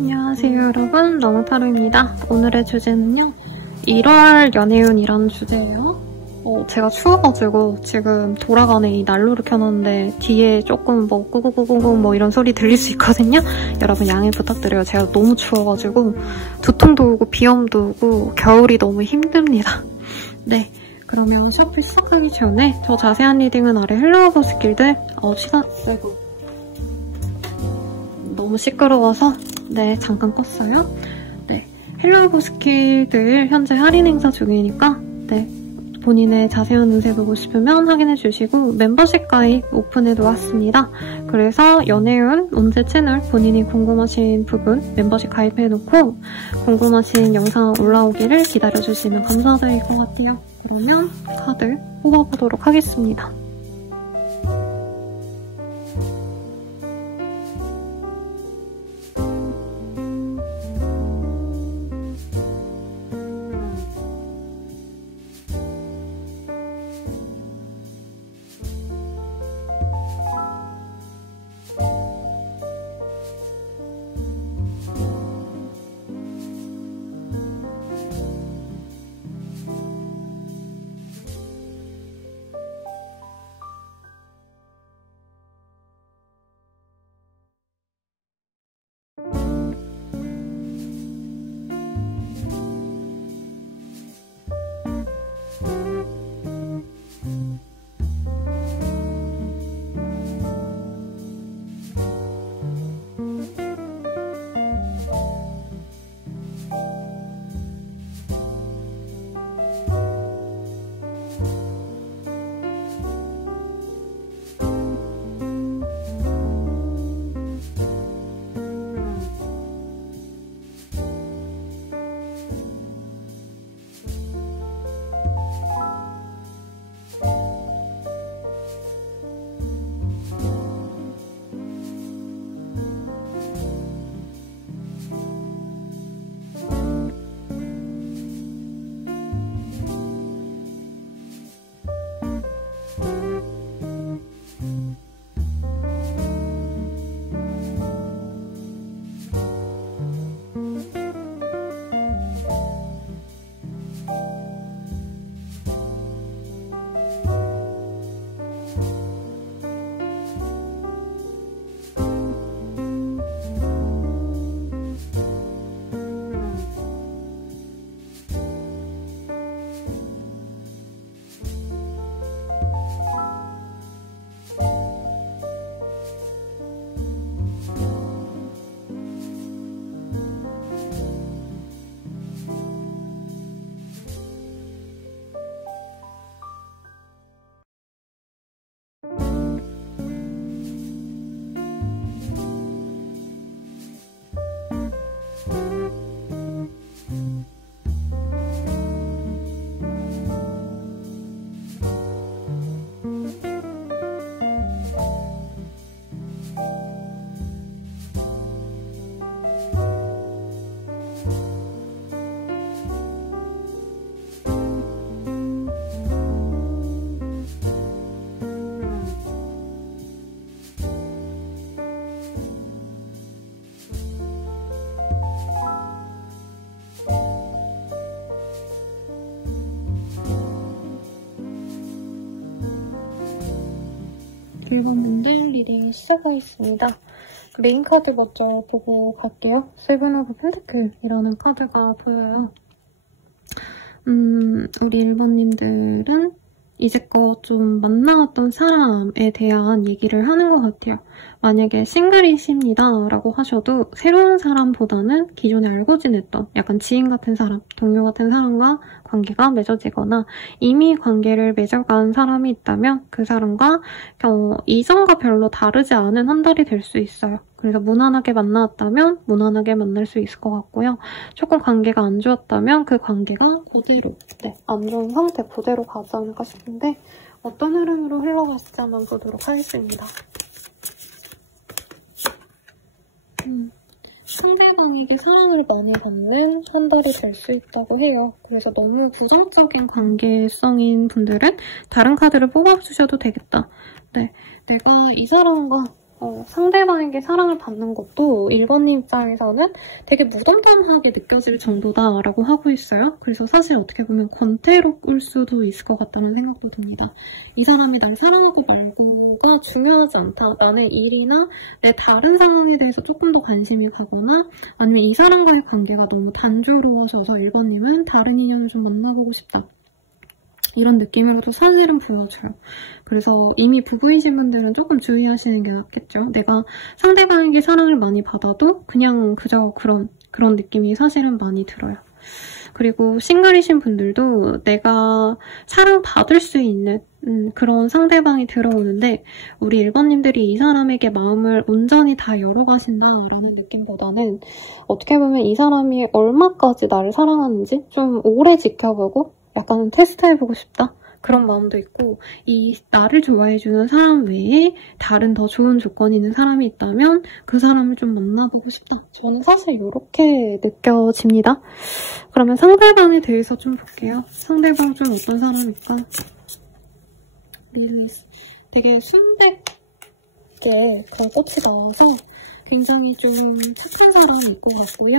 안녕하세요 여러분, 너무타로입니다. 오늘의 주제는요, 1월 연애운이라는 주제예요. 제가 추워가지고 지금 돌아가는 이 난로를 켜놨는데 뒤에 조금 뭐 꾸구꾸구구 뭐 이런 소리 들릴 수 있거든요. 여러분 양해 부탁드려요. 제가 너무 추워가지고 두통도 오고 비염도 오고 겨울이 너무 힘듭니다. 네, 그러면 셔플 시작하기 전에 저 자세한 리딩은 아래 헬로우버 스킬들 시간 빼고 너무 시끄러워서 네, 잠깐 껐어요. 네, 헬로우버 스킬들 현재 할인 행사 중이니까 네, 본인의 자세한 운세 보고 싶으면 확인해주시고 멤버십 가입 오픈해놓았습니다. 그래서 연애운, 운세 채널 본인이 궁금하신 부분 멤버십 가입해놓고 궁금하신 영상 올라오기를 기다려주시면 감사드릴 것 같아요. 그러면 카드 뽑아보도록 하겠습니다. 일본분들 리딩 시작하겠습니다. 메인 카드 먼저 보고 갈게요. 세븐 오브 펜타클이라는 카드가 보여요. 우리 일본님들은 이제껏 좀 만나왔던 사람에 대한 얘기를 하는 것 같아요. 만약에 싱글이십니다 라고 하셔도 새로운 사람보다는 기존에 알고 지냈던 약간 지인 같은 사람, 동료 같은 사람과 관계가 맺어지거나 이미 관계를 맺어간 사람이 있다면 그 사람과 이전과 별로 다르지 않은 한 달이 될 수 있어요. 그래서 무난하게 만나왔다면 무난하게 만날 수 있을 것 같고요. 조금 관계가 안 좋았다면 그 관계가 그대로, 안 좋은 상태 그대로 가지 않을까 싶은데 어떤 흐름으로 흘러갔을지 한번 보도록 하겠습니다. 상대방에게 사랑을 많이 받는 한 달이 될 수 있다고 해요. 그래서 너무 부정적인 관계성인 분들은 다른 카드를 뽑아주셔도 되겠다. 네, 내가 이 사람과 상대방에게 사랑을 받는 것도 1번님 입장에서는 되게 무덤덤하게 느껴질 정도다라고 하고 있어요. 그래서 사실 어떻게 보면 권태로울 수도 있을 것 같다는 생각도 듭니다. 이 사람이 날 사랑하고 말고가 중요하지 않다. 나는 일이나 내 다른 상황에 대해서 조금 더 관심이 가거나 아니면 이 사람과의 관계가 너무 단조로워져서 1번님은 다른 인연을 좀 만나보고 싶다. 이런 느낌으로도 사실은 보여줘요. 그래서 이미 부부이신 분들은 조금 주의하시는 게 낫겠죠. 내가 상대방에게 사랑을 많이 받아도 그냥 그저 그런 느낌이 사실은 많이 들어요. 그리고 싱글이신 분들도 내가 사랑받을 수 있는 그런 상대방이 들어오는데 우리 1번님들이 이 사람에게 마음을 온전히 다 열어가신다라는 느낌보다는 어떻게 보면 이 사람이 얼마까지 나를 사랑하는지 좀 오래 지켜보고 약간 테스트해보고 싶다? 그런 마음도 있고 이 나를 좋아해주는 사람 외에 다른 더 좋은 조건이 있는 사람이 있다면 그 사람을 좀 만나보고 싶다. 저는 사실 이렇게 느껴집니다. 그러면 상대방에 대해서 좀 볼게요. 상대방 좀 어떤 사람일까? 릴리스. 되게 순백게 그런 꽃이 나와서 굉장히 좀 착한 사람일 것 같고요.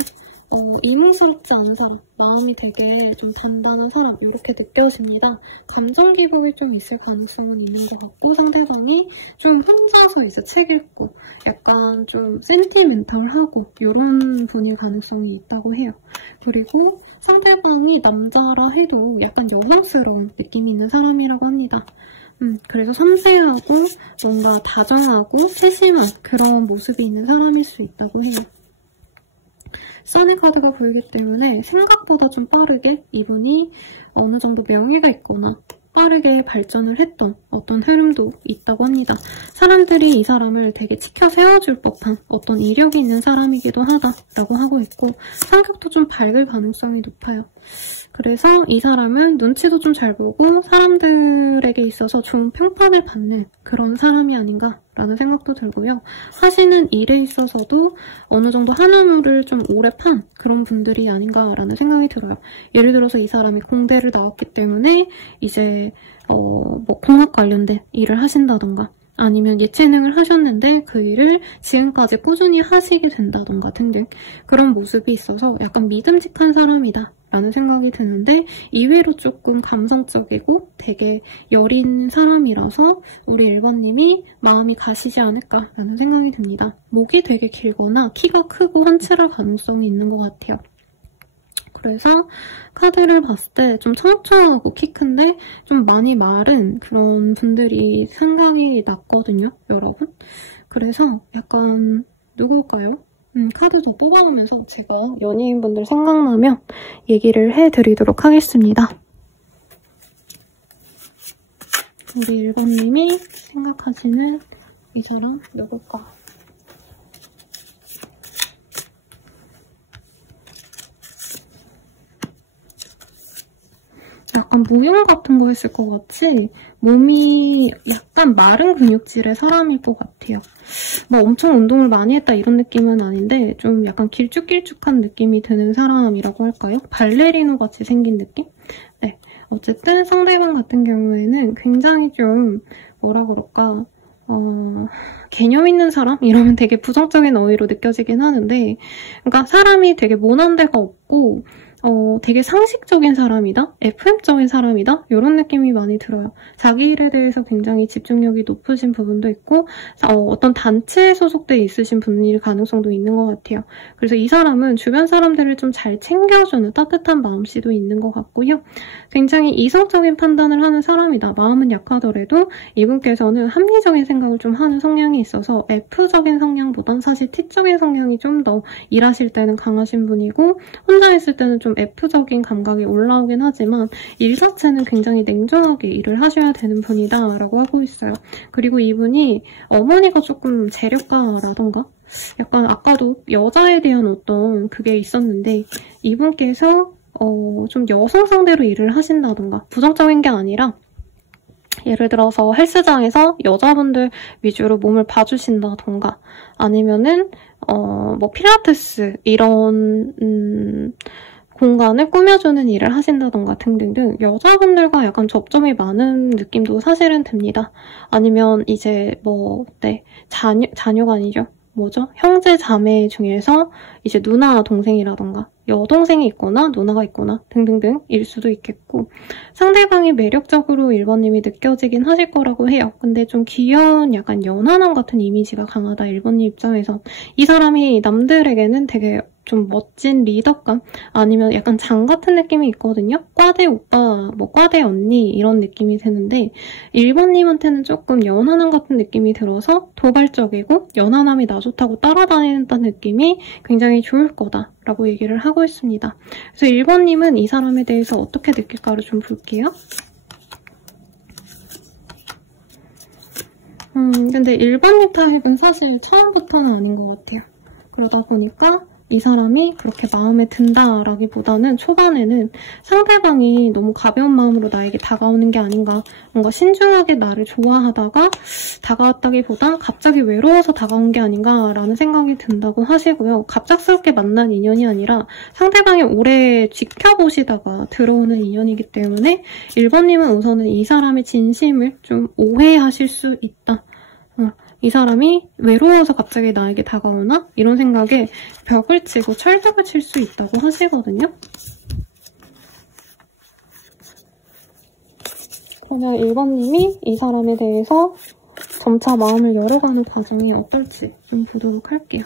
이문스럽지 않은 사람, 마음이 되게 좀 단단한 사람 이렇게 느껴집니다. 감정 기복이 좀 있을 가능성은 있는 것 같고 상대방이 좀 혼자서 이제 책 읽고 약간 좀 센티멘털하고 이런 분일 가능성이 있다고 해요. 그리고 상대방이 남자라 해도 약간 여성스러운 느낌이 있는 사람이라고 합니다. 그래서 섬세하고 뭔가 다정하고 세심한 그런 모습이 있는 사람일 수 있다고 해요. 써니 카드가 보이기 때문에 생각보다 좀 빠르게 이분이 어느 정도 명예가 있거나 빠르게 발전을 했던 어떤 흐름도 있다고 합니다. 사람들이 이 사람을 되게 치켜 세워줄 법한 어떤 이력이 있는 사람이기도 하다라고 하고 있고 성격도 좀 밝을 가능성이 높아요. 그래서 이 사람은 눈치도 좀 잘 보고 사람들에게 있어서 좋은 평판을 받는 그런 사람이 아닌가라는 생각도 들고요. 하시는 일에 있어서도 어느 정도 하나물을 좀 오래 판 그런 분들이 아닌가라는 생각이 들어요. 예를 들어서 이 사람이 공대를 나왔기 때문에 이제 뭐 공학 관련된 일을 하신다던가 아니면 예체능을 하셨는데 그 일을 지금까지 꾸준히 하시게 된다던가 등등 그런 모습이 있어서 약간 믿음직한 사람이다 라는 생각이 드는데 이외로 조금 감성적이고 되게 여린 사람이라서 우리 1번님이 마음이 가시지 않을까라는 생각이 듭니다. 목이 되게 길거나 키가 크고 한치를 가능성이 있는 것 같아요. 그래서 카드를 봤을 때 좀 청초하고 키 큰데 좀 많이 마른 그런 분들이 생각이 났거든요, 여러분. 그래서 약간 누굴까요? 카드 더 뽑아오면서 제가 연예인분들 생각나면 얘기를 해드리도록 하겠습니다. 우리 1번님이 생각하시는 이 사람 누굴까? 약간 무용 같은 거 했을 것 같이 몸이 약간 마른 근육질의 사람일 것 같아요. 뭐 엄청 운동을 많이 했다 이런 느낌은 아닌데 좀 약간 길쭉길쭉한 느낌이 드는 사람이라고 할까요? 발레리노 같이 생긴 느낌? 네, 어쨌든 상대방 같은 경우에는 굉장히 좀 뭐라 그럴까 개념 있는 사람? 이러면 되게 부정적인 어휘로 느껴지긴 하는데 그러니까 사람이 되게 모난 데가 없고 되게 상식적인 사람이다? FM적인 사람이다? 이런 느낌이 많이 들어요. 자기 일에 대해서 굉장히 집중력이 높으신 부분도 있고 어떤 단체에 소속돼 있으신 분일 가능성도 있는 것 같아요. 그래서 이 사람은 주변 사람들을 좀 잘 챙겨주는 따뜻한 마음씨도 있는 것 같고요. 굉장히 이성적인 판단을 하는 사람이다. 마음은 약하더라도 이분께서는 합리적인 생각을 좀 하는 성향이 있어서 F적인 성향보단 사실 T적인 성향이 좀 더 일하실 때는 강하신 분이고 혼자 있을 때는 좀 F적인 감각이 올라오긴 하지만 일 자체는 굉장히 냉정하게 일을 하셔야 되는 분이다 라고 하고 있어요. 그리고 이분이 어머니가 조금 재력가라던가 약간 아까도 여자에 대한 어떤 그게 있었는데 이분께서 좀 여성 상대로 일을 하신다던가 부정적인 게 아니라 예를 들어서 헬스장에서 여자분들 위주로 몸을 봐주신다던가 아니면은 뭐 필라테스 이런 공간을 꾸며주는 일을 하신다던가 등등등 여자분들과 약간 접점이 많은 느낌도 사실은 듭니다. 아니면 이제 자녀가 아니죠. 뭐죠? 형제 자매 중에서 이제 누나 동생이라던가 여동생이 있거나 누나가 있거나 등등등 일 수도 있겠고 상대방이 매력적으로 1번님이 느껴지긴 하실 거라고 해요. 근데 좀 귀여운 약간 연하남 같은 이미지가 강하다 1번님 입장에서 이 사람이 남들에게는 되게 좀 멋진 리더감 아니면 약간 장 같은 느낌이 있거든요. 과대 오빠, 과대 언니 이런 느낌이 드는데 1번님한테는 조금 연하남 같은 느낌이 들어서 도발적이고 연하남이 나 좋다고 따라다닌다는 느낌이 굉장히 좋을 거다라고 얘기를 하고 있습니다. 그래서 1번님은 이 사람에 대해서 어떻게 느낄까를 좀 볼게요. 근데 1번님 타입은 사실 처음부터는 아닌 것 같아요. 그러다 보니까 이 사람이 그렇게 마음에 든다라기보다는 초반에는 상대방이 너무 가벼운 마음으로 나에게 다가오는 게 아닌가 뭔가 신중하게 나를 좋아하다가 다가왔다기보다 갑자기 외로워서 다가온 게 아닌가라는 생각이 든다고 하시고요. 갑작스럽게 만난 인연이 아니라 상대방이 오래 지켜보시다가 들어오는 인연이기 때문에 1번님은 우선은 이 사람의 진심을 좀 오해하실 수 있다. 이 사람이 외로워서 갑자기 나에게 다가오나? 이런 생각에 벽을 치고 철벽을 칠 수 있다고 하시거든요. 그러면 1번님이 이 사람에 대해서 점차 마음을 열어가는 과정이 어떨지 좀 보도록 할게요.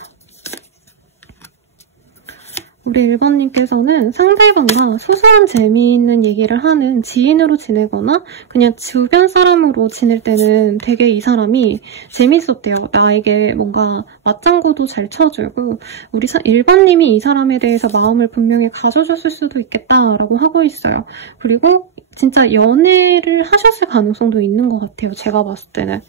우리 1번님께서는 상대방과 소소한 재미있는 얘기를 하는 지인으로 지내거나 그냥 주변 사람으로 지낼 때는 되게 이 사람이 재밌었대요. 나에게 뭔가 맞장구도 잘 쳐주고 우리 1번님이 이 사람에 대해서 마음을 분명히 가져줬을 수도 있겠다라고 하고 있어요. 그리고 진짜 연애를 하셨을 가능성도 있는 것 같아요. 제가 봤을 때는.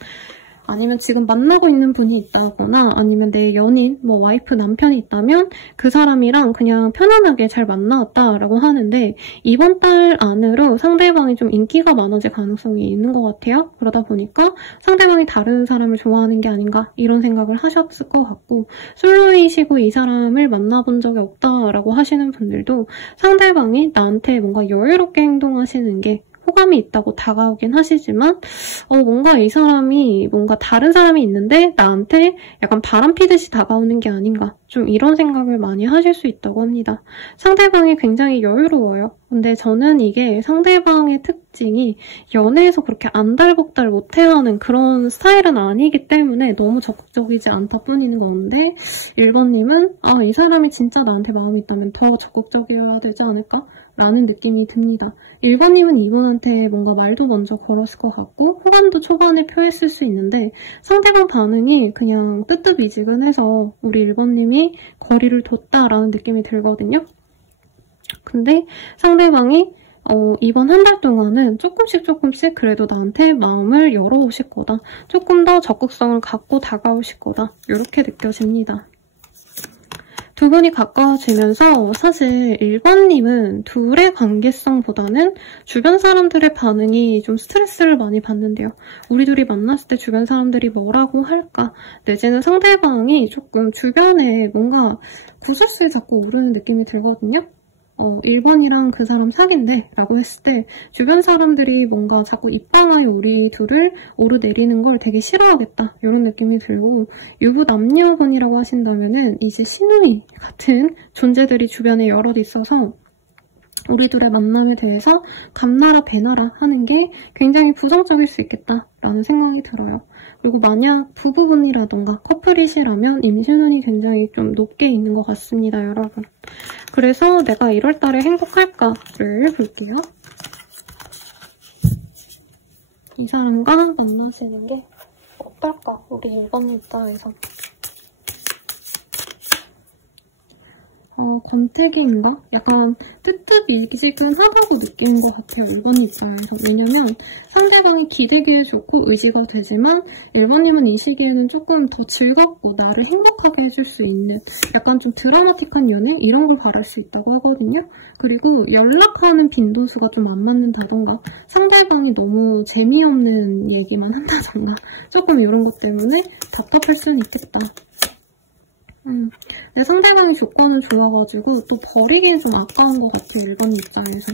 아니면 지금 만나고 있는 분이 있다거나 아니면 내 연인, 와이프, 남편이 있다면 그 사람이랑 그냥 편안하게 잘 만나왔다라고 하는데 이번 달 안으로 상대방이 좀 인기가 많아질 가능성이 있는 것 같아요. 그러다 보니까 상대방이 다른 사람을 좋아하는 게 아닌가 이런 생각을 하셨을 것 같고 솔로이시고 이 사람을 만나본 적이 없다라고 하시는 분들도 상대방이 나한테 뭔가 여유롭게 행동하시는 게 호감이 있다고 다가오긴 하시지만 뭔가 이 사람이 뭔가 다른 사람이 있는데 나한테 약간 바람피듯이 다가오는 게 아닌가 좀 이런 생각을 많이 하실 수 있다고 합니다. 상대방이 굉장히 여유로워요. 근데 저는 이게 상대방의 특징이 연애에서 그렇게 안달복달 못해하는 그런 스타일은 아니기 때문에 너무 적극적이지 않다 뿐인 건데 1번님은 이 사람이 진짜 나한테 마음이 있다면 더 적극적이어야 되지 않을까? 라는 느낌이 듭니다. 1번님은 이분한테 뭔가 말도 먼저 걸었을 것 같고 호감도 초반에 표했을 수 있는데 상대방 반응이 그냥 뜨뜻미지근해서 우리 1번님이 거리를 뒀다라는 느낌이 들거든요. 근데 상대방이 이번 한 달 동안은 조금씩 그래도 나한테 마음을 열어오실 거다. 조금 더 적극성을 갖고 다가오실 거다. 이렇게 느껴집니다. 두 분이 가까워지면서 사실 1번님은 둘의 관계성보다는 주변 사람들의 반응이 좀 스트레스를 많이 받는데요. 우리 둘이 만났을 때 주변 사람들이 뭐라고 할까? 내지는 상대방이 조금 주변에 뭔가 구설수에 자꾸 오르는 느낌이 들거든요. 1번이랑 그 사람 사귄대 라고 했을 때 주변 사람들이 뭔가 자꾸 입방아에 우리 둘을 오르내리는 걸 되게 싫어하겠다 이런 느낌이 들고 유부남녀분이라고 하신다면은 이제 시누이 같은 존재들이 주변에 여럿 있어서 우리 둘의 만남에 대해서 감나라 배나라 하는 게 굉장히 부정적일 수 있겠다라는 생각이 들어요. 그리고 만약 부부분이라던가 커플이시라면 임신운이 굉장히 좀 높게 있는 것 같습니다, 여러분. 그래서 내가 1월달에 행복할까를 볼게요. 이 사람과 만나시는 게 어떨까? 우리 1번 입장에서. 권태기인가? 약간 뜨뜻미지근하다고 느끼는 것 같아요. 1번 입장에서. 왜냐면 상대방이 기대기에 좋고 의지가 되지만 1번님은 이 시기에는 조금 더 즐겁고 나를 행복하게 해줄 수 있는 약간 좀 드라마틱한 연애? 이런 걸 바랄 수 있다고 하거든요. 그리고 연락하는 빈도수가 좀 안 맞는다던가 상대방이 너무 재미없는 얘기만 한다던가 조금 이런 것 때문에 답답할 수는 있겠다. 근데 상대방이 조건은 좋아가지고 또 버리기엔 좀 아까운 것 같아요. 1번 입장에서.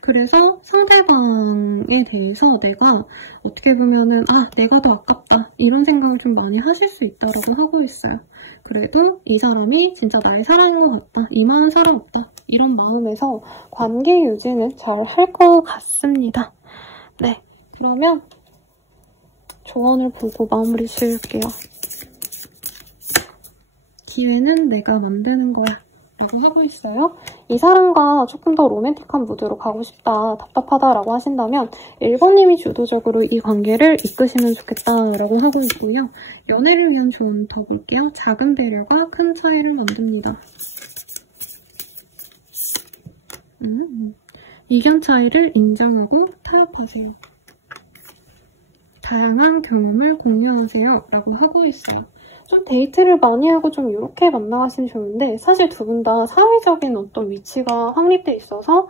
그래서 상대방에 대해서 내가 어떻게 보면은 내가 더 아깝다 이런 생각을 좀 많이 하실 수 있다라고 하고 있어요. 그래도 이 사람이 진짜 날 사랑한 것 같다. 이만한 사람 없다. 이런 마음에서 관계 유지는 잘 할 것 같습니다. 네, 그러면 조언을 보고 마무리 지을게요. 기회는 내가 만드는 거야 라고 하고 있어요. 이 사람과 조금 더 로맨틱한 무드로 가고 싶다, 답답하다라고 하신다면 1번님이 주도적으로 이 관계를 이끄시면 좋겠다라고 하고 있고요. 연애를 위한 조언 더 볼게요. 작은 배려가 큰 차이를 만듭니다. 이견 차이를 인정하고 타협하세요. 다양한 경험을 공유하세요 라고 하고 있어요. 좀 데이트를 많이 하고 좀 이렇게 만나가시면 좋은데 사실 두 분 다 사회적인 어떤 위치가 확립돼 있어서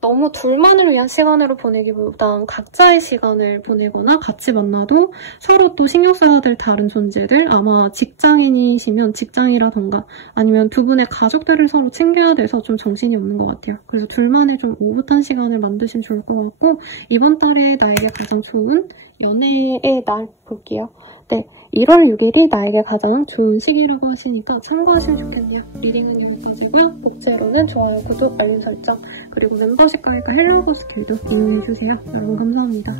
너무 둘만을 위한 시간으로 보내기보단 각자의 시간을 보내거나 같이 만나도 서로 또 신경 써야 될 다른 존재들, 아마 직장인이시면 직장이라던가 아니면 두 분의 가족들을 서로 챙겨야 돼서 좀 정신이 없는 것 같아요. 그래서 둘만의 좀 오붓한 시간을 만드시면 좋을 것 같고 이번 달에 나에게 가장 좋은 연애의 날 볼게요. 네, 1월 6일이 나에게 가장 좋은 시기라고 하시니까 참고하시면 좋겠네요. 리딩은 여기까지고요. 복제로는 좋아요, 구독, 알림 설정, 그리고 멤버십 가입과 헬로우버스 길도 이용해주세요. 여러분 감사합니다.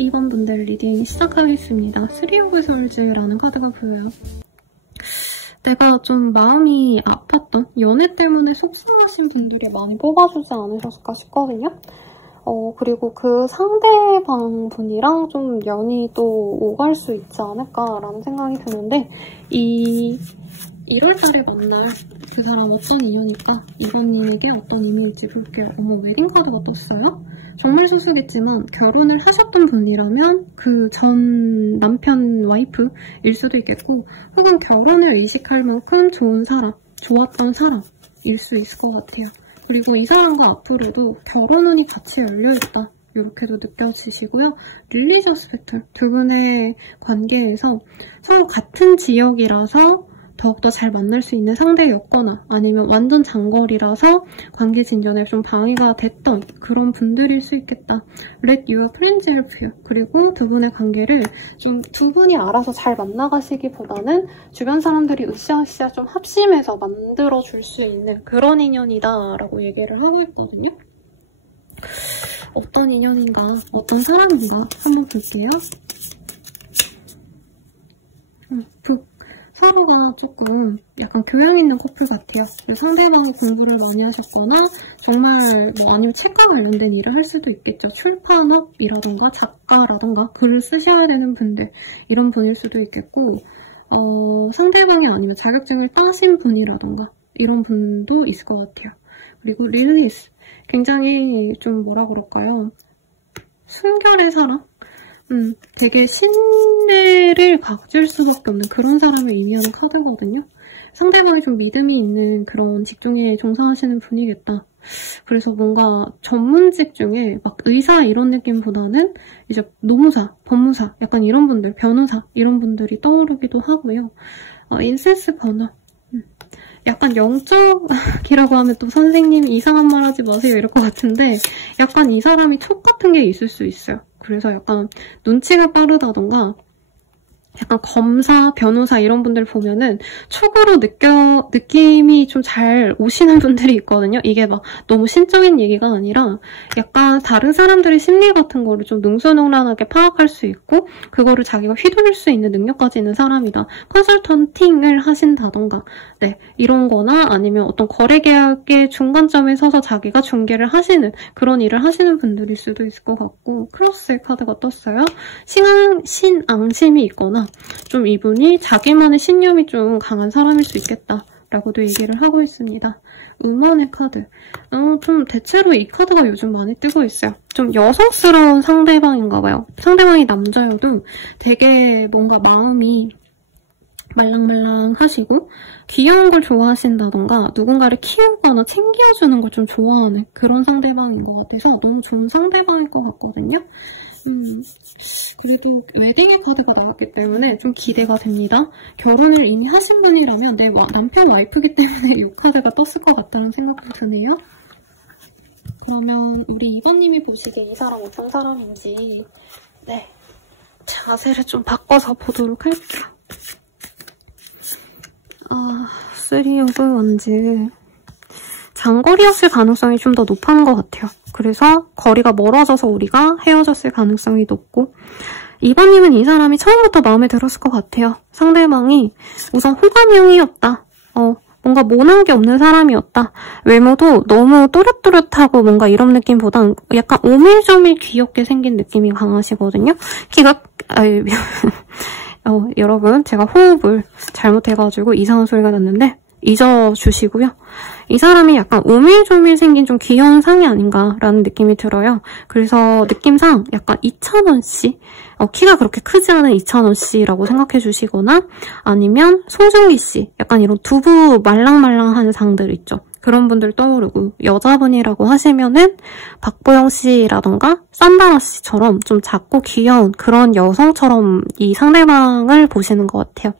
이번 분들 리딩 시작하겠습니다. 3 오브 솔즈라는 카드가 보여요. 내가 좀 마음이 아팠던 연애 때문에 속상하신 분들이 많이 뽑아주지 않으셨을까 싶거든요. 그리고 그 상대방 분이랑 좀 연이 또 오갈 수 있지 않을까라는 생각이 드는데 1월달에 만날 그 사람 어떤 인연일까? 이번님에게 어떤 의미일지 볼게요. 어머, 웨딩카드가 떴어요? 정말 소수겠지만 결혼을 하셨던 분이라면 그 전 남편 와이프일 수도 있겠고 혹은 결혼을 의식할 만큼 좋은 사람, 좋았던 사람일 수 있을 것 같아요. 그리고 이 사람과 앞으로도 결혼운이 같이 열려있다. 이렇게도 느껴지시고요. 릴리저스 배틀, 두 분의 관계에서 서로 같은 지역이라서 더욱더 잘 만날 수 있는 상대였거나 아니면 완전 장거리라서 관계 진전에 좀 방해가 됐던 그런 분들일 수 있겠다. Let your friends help you. 그리고 두 분의 관계를 좀 두 분이 알아서 잘 만나가시기보다는 주변 사람들이 으쌰으쌰 좀 합심해서 만들어줄 수 있는 그런 인연이다 라고 얘기를 하고 있거든요. 어떤 인연인가, 어떤 사람인가 한번 볼게요. 서로가 조금 약간 교양 있는 커플 같아요. 상대방이 공부를 많이 하셨거나 정말 뭐 아니면 책과 관련된 일을 할 수도 있겠죠. 출판업이라던가 작가라던가 글을 쓰셔야 되는 분들, 이런 분일 수도 있겠고, 상대방이 아니면 자격증을 따신 분이라던가 이런 분도 있을 것 같아요. 그리고 릴리스, 굉장히 좀 뭐라 그럴까요? 순결의 사람? 되게 신뢰를 가질 수밖에 없는 그런 사람을 의미하는 카드거든요. 상대방이 좀 믿음이 있는 그런 직종에 종사하시는 분이겠다. 그래서 뭔가 전문직 중에 막 의사 이런 느낌보다는 이제 노무사, 법무사, 약간 이런 분들, 변호사 이런 분들이 떠오르기도 하고요. 인센스 버너. 약간 영적이라고 하면 또 선생님이 이상한 말 하지 마세요 이럴 것 같은데, 약간 이 사람이 촉 같은 게 있을 수 있어요. 그래서 약간 눈치가 빠르다던가 약간 검사, 변호사 이런 분들 보면은 촉으로 느낌이 좀 잘 오시는 분들이 있거든요. 이게 막 너무 신적인 얘기가 아니라 약간 다른 사람들의 심리 같은 거를 좀 능수능란하게 파악할 수 있고 그거를 자기가 휘두를 수 있는 능력까지 있는 사람이다. 컨설턴팅을 하신다던가 네, 이런 거나 아니면 어떤 거래 계약의 중간점에 서서 자기가 중개를 하시는 그런 일을 하시는 분들일 수도 있을 것 같고, 크로스의 카드가 떴어요. 신앙심이 있거나 좀 이분이 자기만의 신념이 좀 강한 사람일 수 있겠다라고도 얘기를 하고 있습니다. 우먼의 카드. 좀 대체로 이 카드가 요즘 많이 뜨고 있어요. 좀 여성스러운 상대방인가 봐요. 상대방이 남자여도 되게 뭔가 마음이 말랑말랑하시고 귀여운 걸 좋아하신다던가 누군가를 키우거나 챙겨주는 걸 좀 좋아하는 그런 상대방인 것 같아서 너무 좋은 상대방일 것 같거든요. 그래도 웨딩의 카드가 나왔기 때문에 좀 기대가 됩니다. 결혼을 이미 하신 분이라면 내 남편 와이프기 때문에 이 카드가 떴을 것 같다는 생각도 드네요. 그러면 우리 2번님이 보시기에 이 사람 어떤 사람인지 네, 자세를 좀 바꿔서 보도록 할게요. 쓰리 오브 원즈. 장거리였을 가능성이 좀 더 높은 것 같아요. 그래서 거리가 멀어져서 우리가 헤어졌을 가능성이 높고, 2번님은 이 사람이 처음부터 마음에 들었을 것 같아요. 상대방이 우선 호감형이었다. 뭔가 모난 게 없는 사람이었다. 외모도 너무 또렷또렷하고 뭔가 이런 느낌보단 약간 오밀조밀 귀엽게 생긴 느낌이 강하시거든요. 키가 여러분 제가 호흡을 잘못해가지고 이상한 소리가 났는데 잊어주시고요. 이 사람이 약간 오밀조밀 생긴 좀 귀여운 상이 아닌가라는 느낌이 들어요. 그래서 느낌상 약간 이찬원씨, 키가 그렇게 크지 않은 이찬원씨라고 생각해 주시거나 아니면 송중기씨, 약간 이런 두부 말랑말랑한 상들 있죠. 그런 분들 떠오르고, 여자분이라고 하시면은 박보영씨라던가 산다라씨처럼 좀 작고 귀여운 그런 여성처럼 이 상대방을 보시는 것 같아요.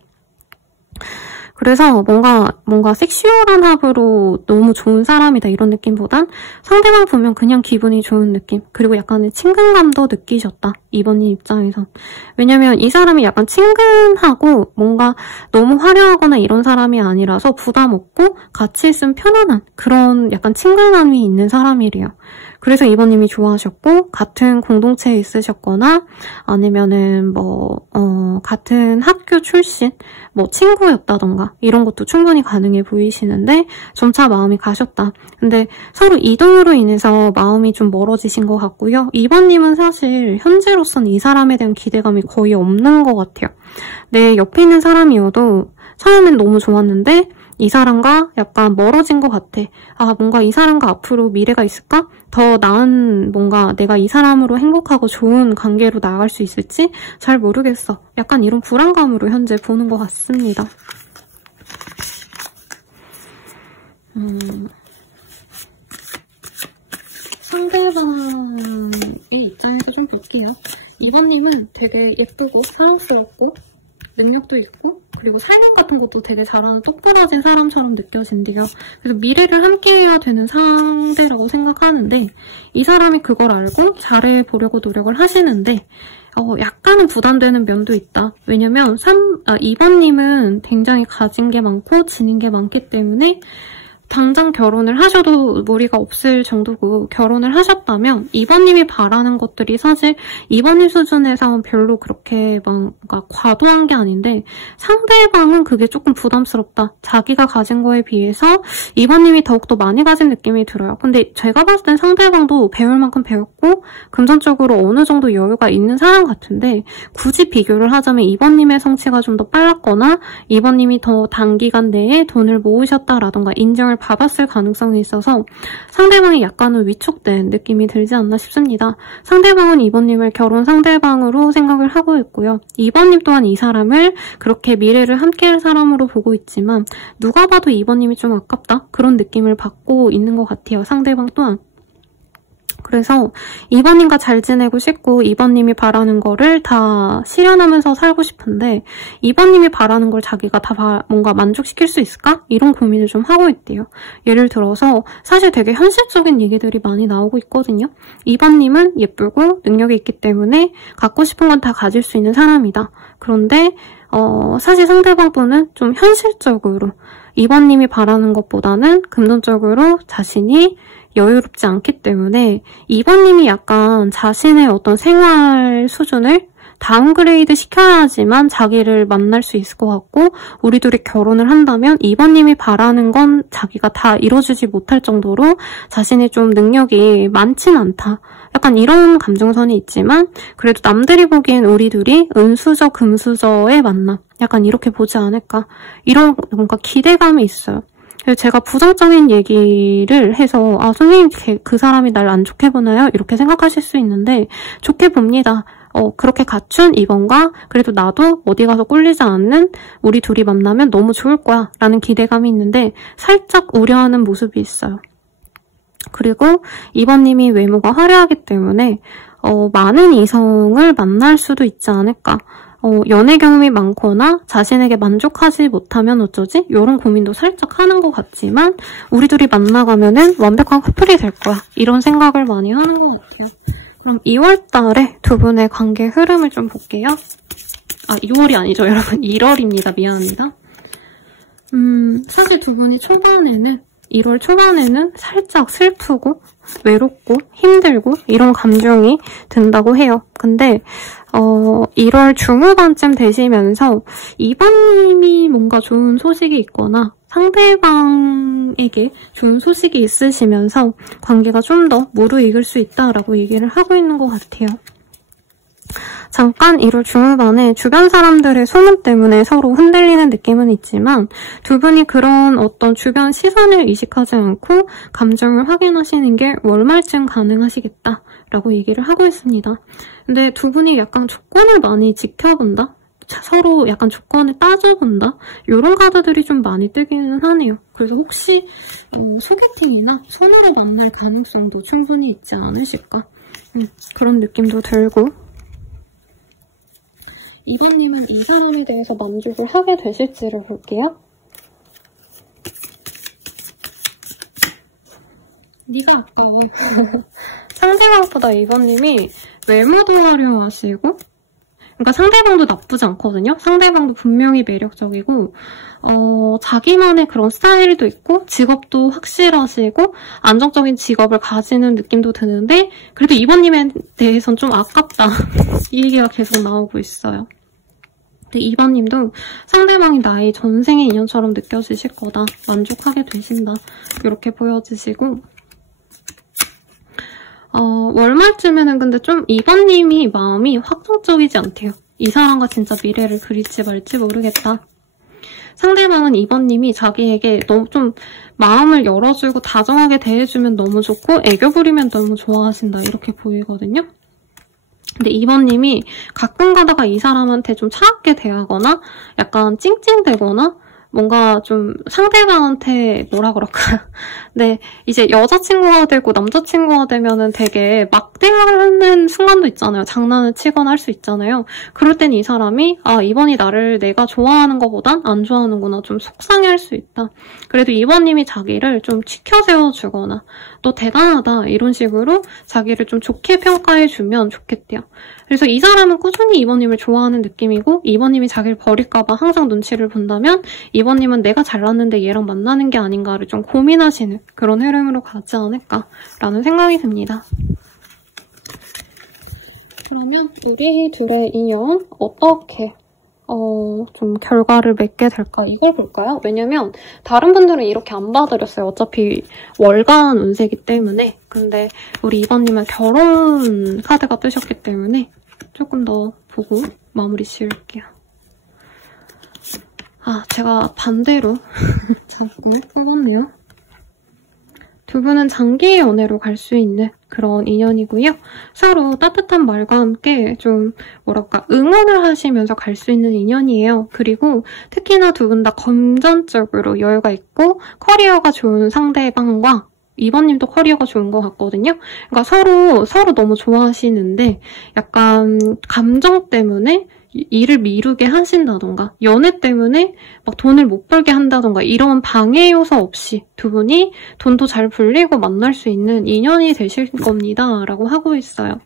그래서 뭔가 섹슈얼한 합으로 너무 좋은 사람이다 이런 느낌보단 상대방 보면 그냥 기분이 좋은 느낌, 그리고 약간의 친근감도 느끼셨다, 2번님 입장에선. 왜냐면 이 사람이 약간 친근하고 뭔가 너무 화려하거나 이런 사람이 아니라서 부담 없고 같이 있으면 편안한 그런 약간 친근함이 있는 사람이래요. 그래서 2번님이 좋아하셨고, 같은 공동체에 있으셨거나 아니면은 같은 학교 출신 친구였다던가 이런 것도 충분히 가능해 보이시는데 점차 마음이 가셨다. 근데 서로 이동으로 인해서 마음이 좀 멀어지신 것 같고요. 2번님은 사실 현재로서는 이 사람에 대한 기대감이 거의 없는 것 같아요. 내 옆에 있는 사람이어도 처음엔 너무 좋았는데 이 사람과 약간 멀어진 것 같아. 뭔가 이 사람과 앞으로 미래가 있을까? 더 나은 뭔가 내가 이 사람으로 행복하고 좋은 관계로 나아갈 수 있을지 잘 모르겠어. 약간 이런 불안감으로 현재 보는 것 같습니다. 상대방의 입장에서 좀 볼게요. 2번님은 되게 예쁘고 사랑스럽고 능력도 있고 그리고 삶 같은 것도 되게 잘하는 똑부러진 사람처럼 느껴진대요. 그래서 미래를 함께해야 되는 상대라고 생각하는데 이 사람이 그걸 알고 잘해보려고 노력을 하시는데 약간은 부담되는 면도 있다. 왜냐면 2번님은 굉장히 가진 게 많고 지닌 게 많기 때문에 당장 결혼을 하셔도 무리가 없을 정도고 결혼을 하셨다면 2번님이 바라는 것들이 사실 2번님 수준에서 별로 그렇게 뭔가 과도한 게 아닌데 상대방은 그게 조금 부담스럽다. 자기가 가진 거에 비해서 2번님이 더욱더 많이 가진 느낌이 들어요. 근데 제가 봤을 땐 상대방도 배울 만큼 배웠고 금전적으로 어느 정도 여유가 있는 사람 같은데 굳이 비교를 하자면 2번님의 성취가 좀 더 빨랐거나 2번님이 더 단기간 내에 돈을 모으셨다라던가 인정을 받았을 가능성이 있어서 상대방이 약간은 위축된 느낌이 들지 않나 싶습니다. 상대방은 2번님을 결혼 상대방으로 생각을 하고 있고요. 2번님 또한 이 사람을 그렇게 미래를 함께할 사람으로 보고 있지만 누가 봐도 2번님이 좀 아깝다? 그런 느낌을 받고 있는 것 같아요. 상대방 또한. 그래서 2번님과 잘 지내고 싶고 2번님이 바라는 거를 다 실현하면서 살고 싶은데 2번님이 바라는 걸 자기가 다 뭔가 만족시킬 수 있을까? 이런 고민을 좀 하고 있대요. 예를 들어서 사실 되게 현실적인 얘기들이 많이 나오고 있거든요. 2번님은 예쁘고 능력이 있기 때문에 갖고 싶은 건 다 가질 수 있는 사람이다. 그런데 사실 상대방 분은 좀 현실적으로 2번님이 바라는 것보다는 금전적으로 자신이 여유롭지 않기 때문에 2번님이 약간 자신의 어떤 생활 수준을 다운그레이드 시켜야지만 자기를 만날 수 있을 것 같고 우리 둘이 결혼을 한다면 2번님이 바라는 건 자기가 다 이뤄주지 못할 정도로 자신이 좀 능력이 많진 않다. 약간 이런 감정선이 있지만 그래도 남들이 보기엔 우리 둘이 은수저 금수저의 만남 약간 이렇게 보지 않을까 이런 뭔가 기대감이 있어요. 제가 부정적인 얘기를 해서 선생님 그 사람이 날 안 좋게 보나요? 이렇게 생각하실 수 있는데 좋게 봅니다. 그렇게 갖춘 2번과 그래도 나도 어디 가서 꿀리지 않는 우리 둘이 만나면 너무 좋을 거야 라는 기대감이 있는데 살짝 우려하는 모습이 있어요. 그리고 2번님이 외모가 화려하기 때문에 많은 이성을 만날 수도 있지 않을까. 연애 경험이 많거나 자신에게 만족하지 못하면 어쩌지? 이런 고민도 살짝 하는 것 같지만 우리 둘이 만나가면은 완벽한 커플이 될 거야. 이런 생각을 많이 하는 것 같아요. 그럼 2월 달에 두 분의 관계 흐름을 좀 볼게요. 2월이 아니죠, 여러분. 1월입니다. 미안합니다. 사실 두 분이 1월 초반에는 살짝 슬프고 외롭고 힘들고 이런 감정이 든다고 해요. 근데 1월 중후반쯤 되시면서 2번님이 뭔가 좋은 소식이 있거나 상대방에게 좋은 소식이 있으시면서 관계가 좀 더 무르익을 수 있다라고 얘기를 하고 있는 것 같아요. 잠깐 1월 중후반에 주변 사람들의 소문 때문에 서로 흔들리는 느낌은 있지만 두 분이 그런 어떤 주변 시선을 의식하지 않고 감정을 확인하시는 게 월말쯤 가능하시겠다라고 얘기를 하고 있습니다. 근데 두 분이 약간 조건을 많이 지켜본다? 서로 약간 조건을 따져본다? 이런 카드들이 좀 많이 뜨기는 하네요. 그래서 혹시 소개팅이나 손으로 만날 가능성도 충분히 있지 않으실까? 그런 느낌도 들고 2번님은 이 사람에 대해서 만족을 하게 되실지를 볼게요. 네가 아까워. 상대방보다 2번님이 외모도 화려하시고 그러니까 상대방도 나쁘지 않거든요. 상대방도 분명히 매력적이고 자기만의 그런 스타일도 있고 직업도 확실하시고 안정적인 직업을 가지는 느낌도 드는데 그래도 2번님에 대해서는 좀 아깝다. 이 얘기가 계속 나오고 있어요. 근데 2번님도 상대방이 나의 전생의 인연처럼 느껴지실 거다. 만족하게 되신다. 이렇게 보여지시고 월말쯤에는 근데 좀 2번님이 마음이 확정적이지 않대요. 이 사람과 진짜 미래를 그릴지 말지 모르겠다. 상대방은 2번님이 자기에게 너무 좀 마음을 열어주고 다정하게 대해주면 너무 좋고 애교 부리면 너무 좋아하신다. 이렇게 보이거든요. 근데 2번님이 가끔 가다가 이 사람한테 좀 차갑게 대하거나 약간 찡찡대거나 뭔가 좀 상대방한테 뭐라 그럴까. 근데 이제 여자친구가 되고 남자친구가 되면은 되게 막대하는 순간도 있잖아요. 장난을 치거나 할 수 있잖아요. 그럴 땐 이 사람이 이번이 나를 내가 좋아하는 것보단 안 좋아하는구나. 좀 속상해할 수 있다. 그래도 2번님이 자기를 좀 지켜세워주거나 너 대단하다 이런 식으로 자기를 좀 좋게 평가해주면 좋겠대요. 그래서 이 사람은 꾸준히 2번님을 좋아하는 느낌이고 2번님이 자기를 버릴까봐 항상 눈치를 본다면 이번님은 내가 잘났는데 얘랑 만나는 게 아닌가를 좀 고민하시는 그런 흐름으로 가지 않을까라는 생각이 듭니다. 그러면 우리 둘의 인연 어떻게 좀 결과를 맺게 될까? 이걸 볼까요? 왜냐면 다른 분들은 이렇게 안 봐드렸어요. 어차피 월간 운세이기 때문에. 근데 우리 이번님은 결혼 카드가 뜨셨기 때문에 조금 더 보고 마무리 지을게요. 아, 제가 반대로 자꾸 뽑았네요. 두 분은 장기 연애로 갈 수 있는 그런 인연이고요. 서로 따뜻한 말과 함께 좀 뭐랄까 응원을 하시면서 갈 수 있는 인연이에요. 그리고 특히나 두 분 다 금전적으로 여유가 있고 커리어가 좋은 상대방과 이번님도 커리어가 좋은 것 같거든요. 그러니까 서로 너무 좋아하시는데 약간 감정 때문에 일을 미루게 하신다던가 연애 때문에 막 돈을 못 벌게 한다던가 이런 방해 요소 없이 두 분이 돈도 잘 불리고 만날 수 있는 인연이 되실 겁니다. 라고 하고 있어요.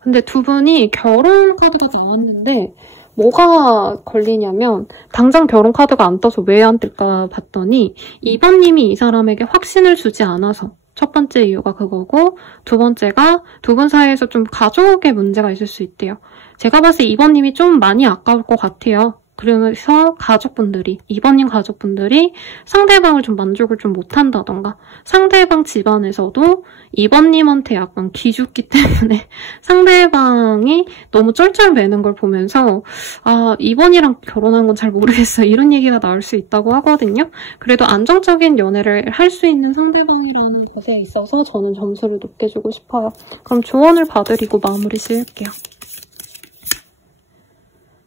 근데 두 분이 결혼 카드가 나왔는데 뭐가 걸리냐면 당장 결혼 카드가 안 떠서 왜 안 뜰까 봤더니 이번님이 이 사람에게 확신을 주지 않아서 첫 번째 이유가 그거고 두 번째가 두 분 사이에서 좀 가족의 문제가 있을 수 있대요. 제가 봤을 때 이번님이 좀 많이 아까울 것 같아요. 그래서 가족분들이, 이번님 가족분들이 상대방을 좀 만족을 좀 못한다던가 상대방 집안에서도 이번님한테 약간 기죽기 때문에 상대방이 너무 쩔쩔매는 걸 보면서 아, 이번이랑 결혼한 건 잘 모르겠어요. 이런 얘기가 나올 수 있다고 하거든요. 그래도 안정적인 연애를 할 수 있는 상대방이라는 것에 있어서 저는 점수를 높게 주고 싶어요. 그럼 조언을 봐드리고 마무리 지을게요.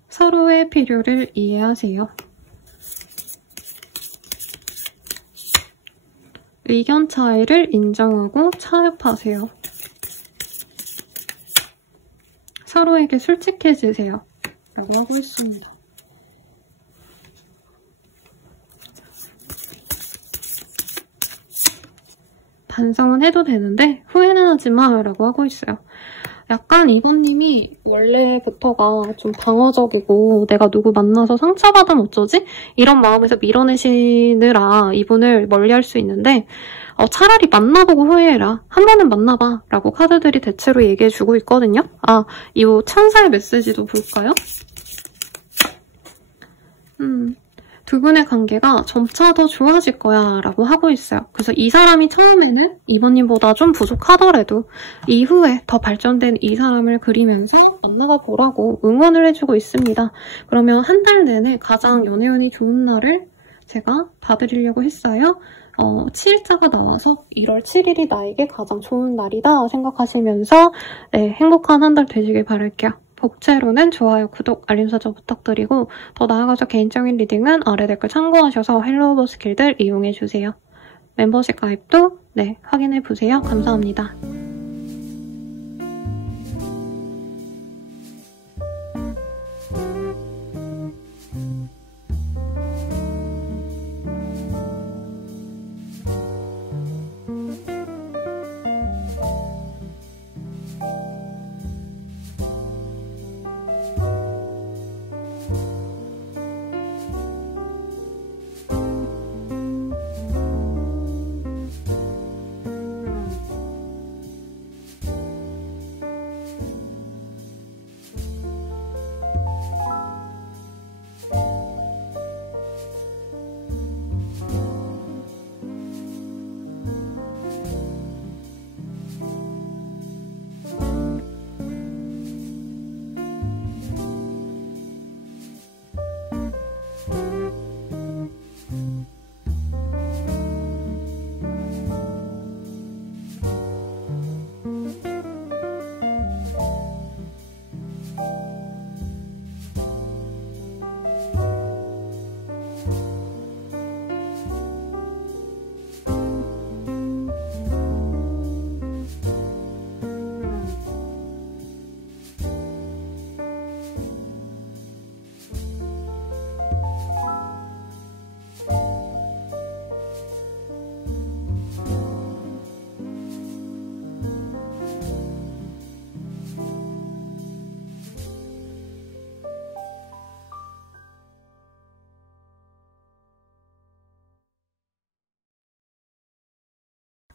서로의 필요를 이해하세요. 의견 차이를 인정하고 타협하세요. 서로에게 솔직해지세요. 라고 하고 있습니다. 반성은 해도 되는데 후회는 하지 마 라고 하고 있어요. 약간 이번님이 원래부터가 좀 방어적이고 내가 누구 만나서 상처받으면 어쩌지? 이런 마음에서 밀어내시느라 이분을 멀리할 수 있는데 차라리 만나보고 후회해라. 한 번은 만나봐. 라고 카드들이 대체로 얘기해주고 있거든요. 아, 이 천사의 메시지도 볼까요? 두 분의 관계가 점차 더 좋아질 거야 라고 하고 있어요. 그래서 이 사람이 처음에는 이번님보다 좀 부족하더라도 이후에 더 발전된 이 사람을 그리면서 만나가 보라고 응원을 해주고 있습니다. 그러면 한 달 내내 가장 연애운이 좋은 날을 제가 봐드리려고 했어요. 7일자가 나와서 1월 7일이 나에게 가장 좋은 날이다 생각하시면서 네, 행복한 한 달 되시길 바랄게요. 복채로는 좋아요, 구독, 알림 설정 부탁드리고 더 나아가서 개인적인 리딩은 아래 댓글 참고하셔서 헬로우버 스킬들 이용해주세요. 멤버십 가입도 네 확인해보세요. 감사합니다.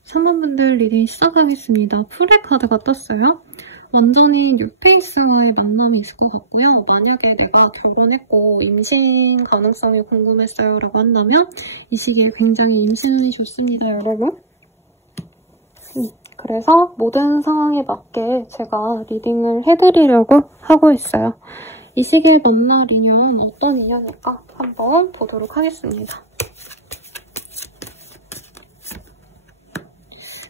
3번 분들 리딩 시작하겠습니다. 풀의 카드가 떴어요. 완전히 뉴페이스와의 만남이 있을 것 같고요. 만약에 내가 결혼했고 임신 가능성이 궁금했어요 라고 한다면 이 시기에 굉장히 임신운이 좋습니다, 여러분. 그래서 모든 상황에 맞게 제가 리딩을 해드리려고 하고 있어요. 이 시기에 만날 인연 어떤 인연일까 한번 보도록 하겠습니다.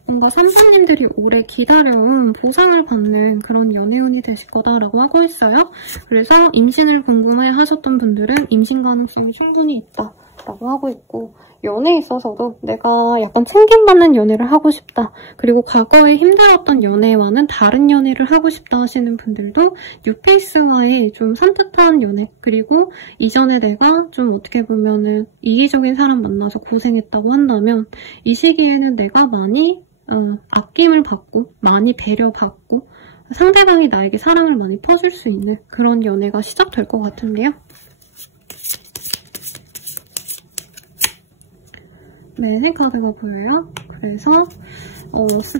뭔가 3번님들이 오래 기다려온 보상을 받는 그런 연애운이 되실 거다라고 하고 있어요. 그래서 임신을 궁금해 하셨던 분들은 임신 가능성이 충분히 있다라고 하고 있고, 연애에 있어서도 내가 약간 챙김받는 연애를 하고 싶다, 그리고 과거에 힘들었던 연애와는 다른 연애를 하고 싶다 하시는 분들도 뉴페이스와의 좀 산뜻한 연애, 그리고 이전에 내가 좀 어떻게 보면은 이기적인 사람 만나서 고생했다고 한다면 이 시기에는 내가 많이 아낌을 받고 많이 배려받고 상대방이 나에게 사랑을 많이 퍼줄 수 있는 그런 연애가 시작될 것 같은데요. 네, 새 카드가 보여요. 그래서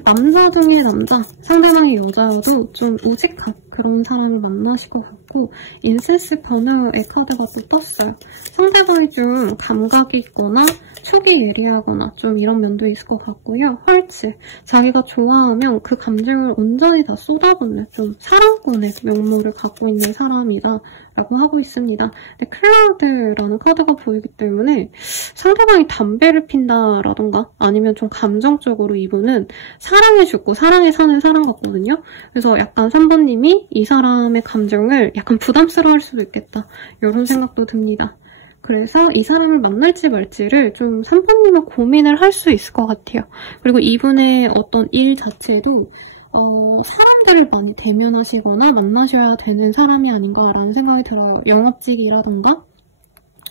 남자 중에 남자, 상대방이 여자여도 좀 우직한 그런 사람을 만나실 것 같고, 인센스 버너의 카드가 또 떴어요. 상대방이 좀 감각이 있거나 촉이 예리하거나 좀 이런 면도 있을 것 같고요. 헐츠, 자기가 좋아하면 그 감정을 온전히 다 쏟아붓는 좀 사랑꾼의 면모를 갖고 있는 사람이다 라고 하고 있습니다. 근데 클라우드라는 카드가 보이기 때문에 상대방이 담배를 핀다라던가 아니면 좀 감정적으로 이분은 사랑에 죽고 사랑에 사는 사람 같거든요. 그래서 약간 3번님이 이 사람의 감정을 약간 부담스러워할 수도 있겠다, 이런 생각도 듭니다. 그래서 이 사람을 만날지 말지를 좀 3번님은 고민을 할 수 있을 것 같아요. 그리고 이분의 어떤 일 자체도 사람들을 많이 대면하시거나 만나셔야 되는 사람이 아닌가라는 생각이 들어요. 영업직이라던가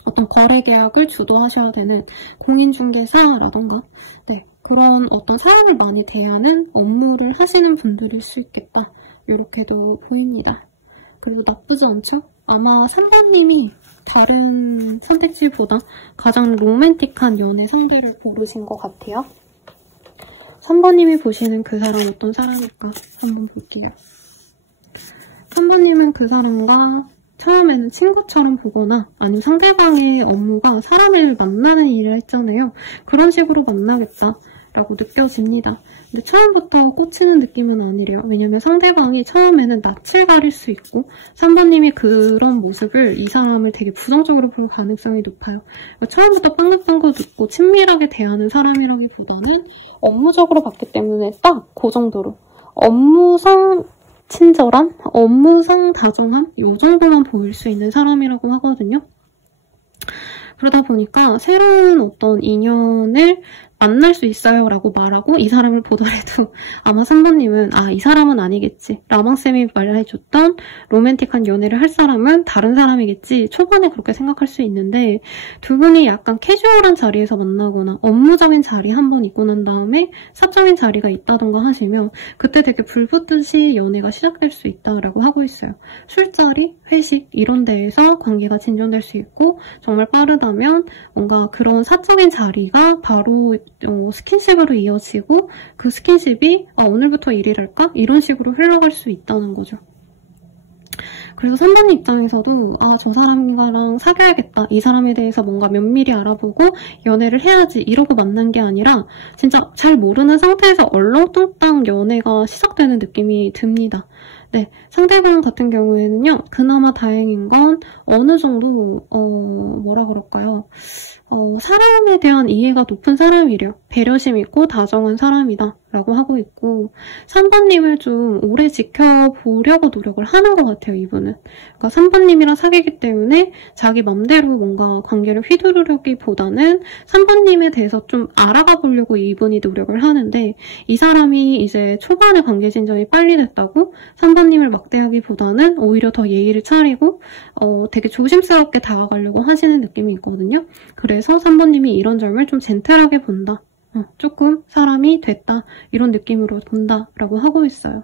어떤 거래 계약을 주도하셔야 되는 공인중개사라던가, 네, 그런 어떤 사람을 많이 대하는 업무를 하시는 분들일 수 있겠다, 이렇게도 보입니다. 그리고 나쁘지 않죠? 아마 3번님이 다른 선택지보다 가장 로맨틱한 연애 상대를 고르신 것 같아요. 3번님이 보시는 그 사람 어떤 사람일까 한번 볼게요. 3번님은 그 사람과 처음에는 친구처럼 보거나 아니면 상대방의 업무가 사람을 만나는 일을 했잖아요. 그런 식으로 만나겠다라고 느껴집니다. 근데 처음부터 꽂히는 느낌은 아니래요. 왜냐면 상대방이 처음에는 낯을 가릴 수 있고 3번님이 그런 모습을 이 사람을 되게 부정적으로 볼 가능성이 높아요. 그러니까 처음부터 빵긋빵긋 웃고 친밀하게 대하는 사람이라기보다는 업무적으로 봤기 때문에 딱 그 정도로 업무상 친절한, 업무상 다정한 이 정도만 보일 수 있는 사람이라고 하거든요. 그러다 보니까 새로운 어떤 인연을 만날 수 있어요 라고 말하고 이 사람을 보더라도 아마 3번님은 이 사람은 아니겠지, 라방쌤이 말해줬던 로맨틱한 연애를 할 사람은 다른 사람이겠지, 초반에 그렇게 생각할 수 있는데, 두 분이 약간 캐주얼한 자리에서 만나거나 업무적인 자리 한번 있고 난 다음에 사적인 자리가 있다던가 하시면 그때 되게 불붙듯이 연애가 시작될 수 있다라고 하고 있어요. 술자리, 회식 이런 데에서 관계가 진전될 수 있고, 정말 빠르다면 뭔가 그런 사적인 자리가 바로 스킨십으로 이어지고, 그 스킨십이 오늘부터 일이랄까? 이런 식으로 흘러갈 수 있다는 거죠. 그래서 3번 입장에서도 저 사람과랑 사귀어야겠다, 이 사람에 대해서 뭔가 면밀히 알아보고 연애를 해야지 이러고 만난 게 아니라 진짜 잘 모르는 상태에서 얼렁뚱땅 연애가 시작되는 느낌이 듭니다. 네, 상대방 같은 경우에는요, 그나마 다행인 건 어느 정도 뭐라 그럴까요? 사람에 대한 이해가 높은 사람이래요. 배려심 있고 다정한 사람이다 라고 하고 있고, 3번님을 좀 오래 지켜보려고 노력을 하는 것 같아요, 이분은. 그러니까 3번님이랑 사귀기 때문에 자기 맘대로 뭔가 관계를 휘두르려기보다는 3번님에 대해서 좀 알아가 보려고 이분이 노력을 하는데, 이 사람이 이제 초반에 관계 진전이 빨리 됐다고 3번님을 막대하기보다는 오히려 더 예의를 차리고 되게 조심스럽게 다가가려고 하시는 느낌이 있거든요. 그래서 3번님이 이런 점을 좀 젠틀하게 본다, 조금 사람이 됐다, 이런 느낌으로 본다라고 하고 있어요.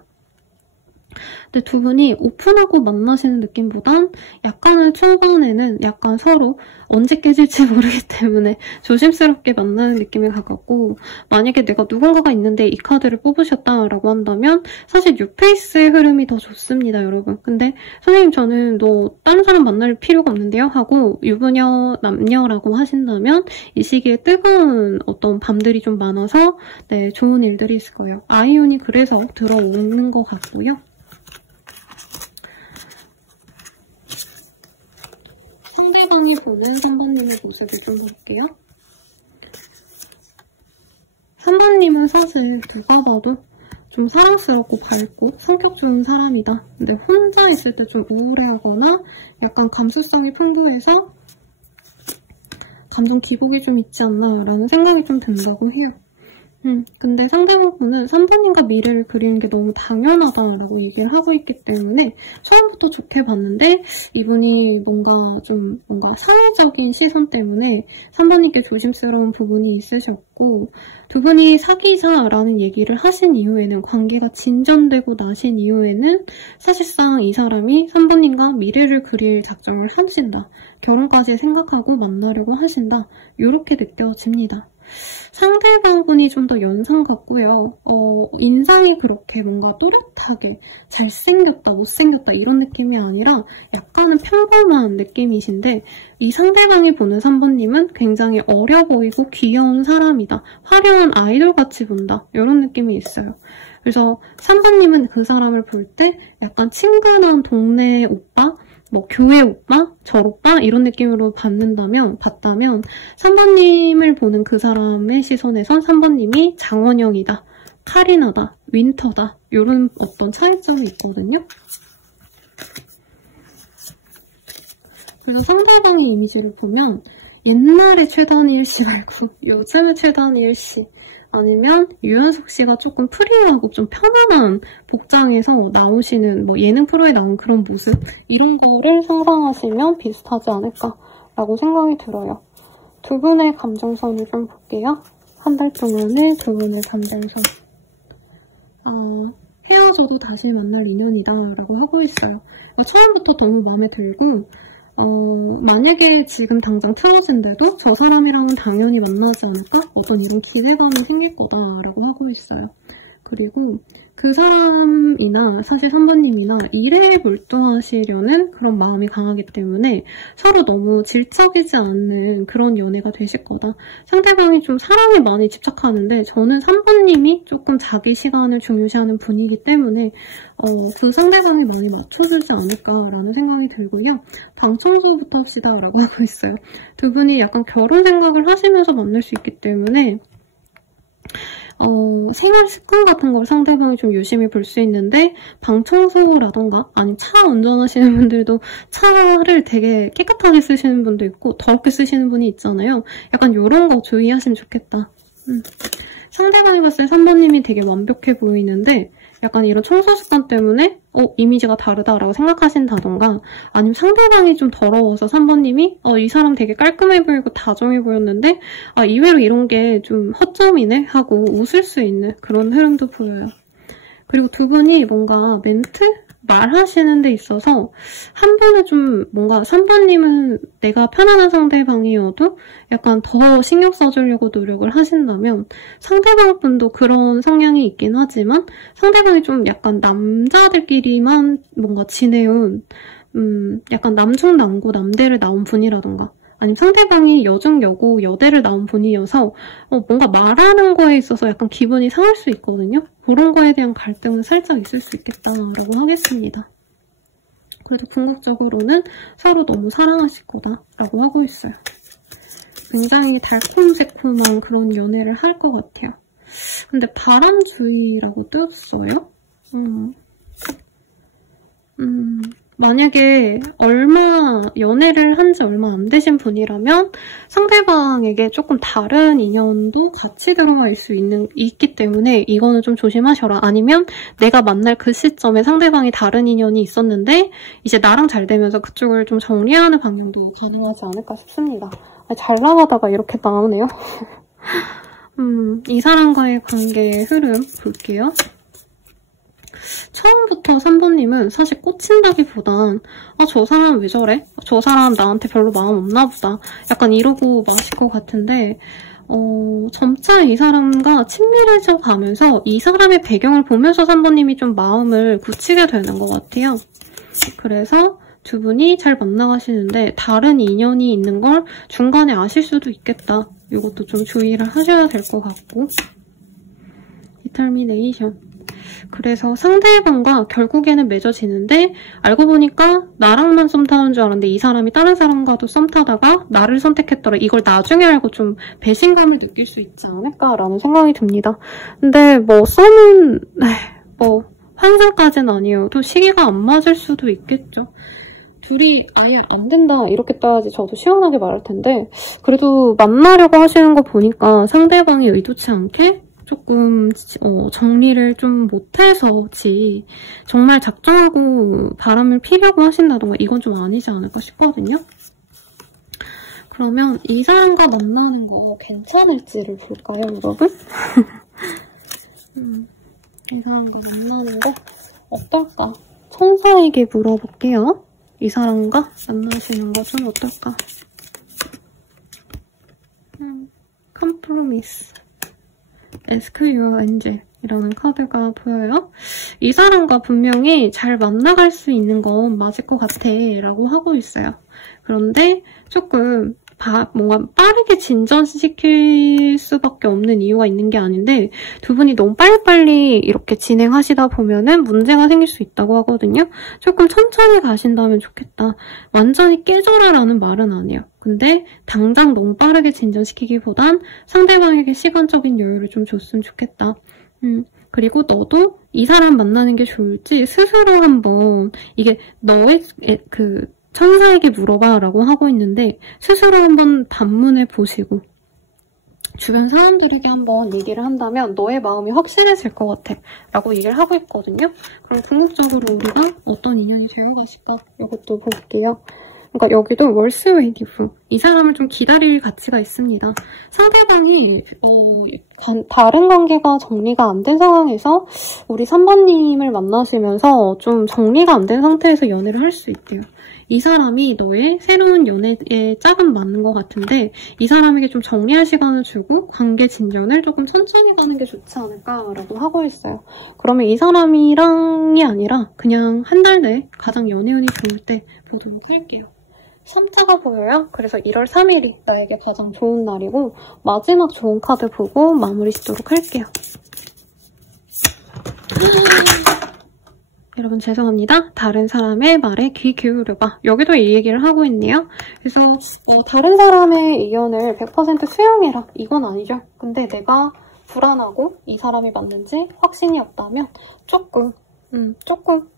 근데 두 분이 오픈하고 만나시는 느낌보단 약간은 초반에는 약간 서로 언제 깨질지 모르기 때문에 조심스럽게 만나는 느낌에 가깝고, 만약에 내가 누군가가 있는데 이 카드를 뽑으셨다라고 한다면 사실 뉴페이스의 흐름이 더 좋습니다, 여러분. 근데 선생님 저는 너 다른 사람 만날 필요가 없는데요? 하고 유부녀, 남녀라고 하신다면 이 시기에 뜨거운 어떤 밤들이 좀 많아서 네, 좋은 일들이 있을 거예요. 아이온이 그래서 들어오는 것 같고요. 상대방이 보는 3번님의 모습을 좀 볼게요. 3번님은 사실 누가 봐도 좀 사랑스럽고 밝고 성격 좋은 사람이다. 근데 혼자 있을 때 좀 우울해하거나 약간 감수성이 풍부해서 감정 기복이 좀 있지 않나 라는 생각이 좀 든다고 해요. 근데 상대방분은 3번님과 미래를 그리는 게 너무 당연하다라고 얘기를 하고 있기 때문에 처음부터 좋게 봤는데 이분이 뭔가 사회적인 시선 때문에 3번님께 조심스러운 부분이 있으셨고, 두 분이 사귀자라는 얘기를 하신 이후에는, 관계가 진전되고 나신 이후에는 사실상 이 사람이 3번님과 미래를 그릴 작정을 하신다. 결혼까지 생각하고 만나려고 하신다. 이렇게 느껴집니다. 상대방분이 좀 더 연상 같고요. 인상이 그렇게 뭔가 또렷하게 잘생겼다, 못생겼다 이런 느낌이 아니라 약간은 평범한 느낌이신데, 이 상대방이 보는 3번님은 굉장히 어려 보이고 귀여운 사람이다. 화려한 아이돌같이 본다. 이런 느낌이 있어요. 그래서 3번님은 그 사람을 볼 때 약간 친근한 동네 오빠? 뭐 교회 오빠? 절 오빠? 이런 느낌으로 봤다면 3번님을 보는 그 사람의 시선에선 3번님이 장원영이다, 카리나다, 윈터다 이런 어떤 차이점이 있거든요. 그래서 상대방의 이미지를 보면 옛날의 최단일 씨 말고 요즘의 최단일 씨, 아니면 유연석 씨가 조금 프리하고 좀 편안한 복장에서 나오시는 뭐 예능 프로에 나온 그런 모습, 이런 거를 상상하시면 비슷하지 않을까라고 생각이 들어요. 두 분의 감정선을 좀 볼게요. 한 달 동안의 두 분의 감정선. 헤어져도 다시 만날 인연이다 라고 하고 있어요. 그러니까 처음부터 너무 마음에 들고, 만약에 지금 당장 틀어진데도 저 사람이랑은 당연히 만나지 않을까? 어떤 이런 기대감이 생길 거다라고 하고 있어요. 그리고 그 사람이나 사실 3번님이나 일에 몰두하시려는 그런 마음이 강하기 때문에 서로 너무 질척이지 않는 그런 연애가 되실 거다. 상대방이 좀 사랑에 많이 집착하는데 저는 3번님이 조금 자기 시간을 중요시하는 분이기 때문에 그 상대방이 많이 맞춰주지 않을까라는 생각이 들고요. 방 청소부터 합시다 라고 하고 있어요. 두 분이 약간 결혼 생각을 하시면서 만날 수 있기 때문에 생활 습관 같은 걸 상대방이 좀 유심히 볼 수 있는데, 방 청소라던가 아니면 차 운전하시는 분들도 차를 되게 깨끗하게 쓰시는 분도 있고 더럽게 쓰시는 분이 있잖아요. 약간 이런 거 주의하시면 좋겠다. 상대방이 봤을 때 3번님이 되게 완벽해 보이는데 약간 이런 청소 습관 때문에 이미지가 다르다라고 생각하신다던가, 아니면 상대방이 좀 더러워서 3번님이 이 사람 되게 깔끔해 보이고 다정해 보였는데 의외로 이런 게 좀 허점이네 하고 웃을 수 있는 그런 흐름도 보여요. 그리고 두 분이 뭔가 멘트? 말하시는 데 있어서 한 번은 좀 뭔가 3번님은 내가 편안한 상대방이어도 약간 더 신경 써주려고 노력을 하신다면, 상대방 분도 그런 성향이 있긴 하지만 상대방이 좀 약간 남자들끼리만 뭔가 지내온 약간 남중남고 남대를 나온 분이라던가, 아니면 상대방이 여중여고 여대를 나온 분이어서 뭔가 말하는 거에 있어서 약간 기분이 상할 수 있거든요. 그런 거에 대한 갈등은 살짝 있을 수 있겠다라고 하겠습니다. 그래도 궁극적으로는 서로 너무 사랑하실 거다라고 하고 있어요. 굉장히 달콤새콤한 그런 연애를 할 것 같아요. 근데 바람주의라고 떴어요? 만약에 연애를 한 지 얼마 안 되신 분이라면 상대방에게 조금 다른 인연도 같이 들어가 있기 때문에 이거는 좀 조심하셔라. 아니면 내가 만날 그 시점에 상대방이 다른 인연이 있었는데 이제 나랑 잘 되면서 그쪽을 좀 정리하는 방향도 가능하지 않을까 싶습니다. 잘 나가다가 이렇게 나오네요. 이 사람과의 관계의 흐름 볼게요. 처음부터 3번님은 사실 꽂힌다기보단 저 사람 왜 저래? 저 사람 나한테 별로 마음 없나 보다. 약간 이러고 마실 것 같은데 점차 이 사람과 친밀해져 가면서 이 사람의 배경을 보면서 3번님이 좀 마음을 굳히게 되는 것 같아요. 그래서 두 분이 잘 만나가시는데 다른 인연이 있는 걸 중간에 아실 수도 있겠다. 이것도 좀 주의를 하셔야 될 것 같고. 디터미네이션. 그래서 상대방과 결국에는 맺어지는데 알고 보니까 나랑만 썸 타는 줄 알았는데 이 사람이 다른 사람과도 썸 타다가 나를 선택했더라. 이걸 나중에 알고 좀 배신감을 느낄 수 있지 않을까라는 생각이 듭니다. 근데 뭐 썸은 뭐 환상까지는 아니어도 시기가 안 맞을 수도 있겠죠. 둘이 아예 안 된다 이렇게 떠야지 저도 시원하게 말할 텐데 그래도 만나려고 하시는 거 보니까 상대방이 의도치 않게 조금 정리를 좀 못해서지 정말 작정하고 바람을 피려고 하신다던가 이건 좀 아니지 않을까 싶거든요. 그러면 이 사람과 만나는 거 괜찮을지를 볼까요, 여러분? 이 사람과 만나는 거 어떨까? 천사에게 물어볼게요. 이 사람과 만나시는 거 좀 어떨까? 컴프로미스. Ask your angel 이라는 카드가 보여요. 이 사람과 분명히 잘 만나갈 수 있는 건 맞을 것 같아 라고 하고 있어요. 그런데 조금 뭔가 빠르게 진전시킬 수밖에 없는 이유가 있는 게 아닌데 두 분이 너무 빨리빨리 이렇게 진행하시다 보면은 문제가 생길 수 있다고 하거든요. 조금 천천히 가신다면 좋겠다. 완전히 깨져라라는 말은 아니에요. 근데 당장 너무 빠르게 진전시키기보단 상대방에게 시간적인 여유를 좀 줬으면 좋겠다. 그리고 너도 이 사람 만나는 게 좋을지 스스로 한번 이게 너의 천사에게 물어봐 라고 하고 있는데 스스로 한번 반문해 보시고 주변 사람들에게 한번 얘기를 한다면 너의 마음이 확실해질 것 같아 라고 얘기를 하고 있거든요. 그럼 궁극적으로 우리가 어떤 인연이 되어가실까 이것도 볼게요. 그러니까 여기도 월스웨이 기프 이 사람을 좀 기다릴 가치가 있습니다. 상대방이 다른 관계가 정리가 안 된 상황에서 우리 3번님을 만나시면서 좀 정리가 안 된 상태에서 연애를 할 수 있대요. 이 사람이 너의 새로운 연애에 짝은 맞는 것 같은데 이 사람에게 좀 정리할 시간을 주고 관계 진전을 조금 천천히 가는 게 좋지 않을까라고 하고 있어요. 그러면 이 사람이랑이 아니라 그냥 한 달 내에 가장 연애운이 좋을 때 보도록 할게요. 3자가 보여요. 그래서 1월 3일이 나에게 가장 좋은 날이고 마지막 좋은 카드 보고 마무리 짓도록 할게요. 여러분 죄송합니다. 다른 사람의 말에 귀 기울여봐. 여기도 이 얘기를 하고 있네요. 그래서 다른 사람의 의견을 100% 수용해라. 이건 아니죠. 근데 내가 불안하고 이 사람이 맞는지 확신이 없다면 조금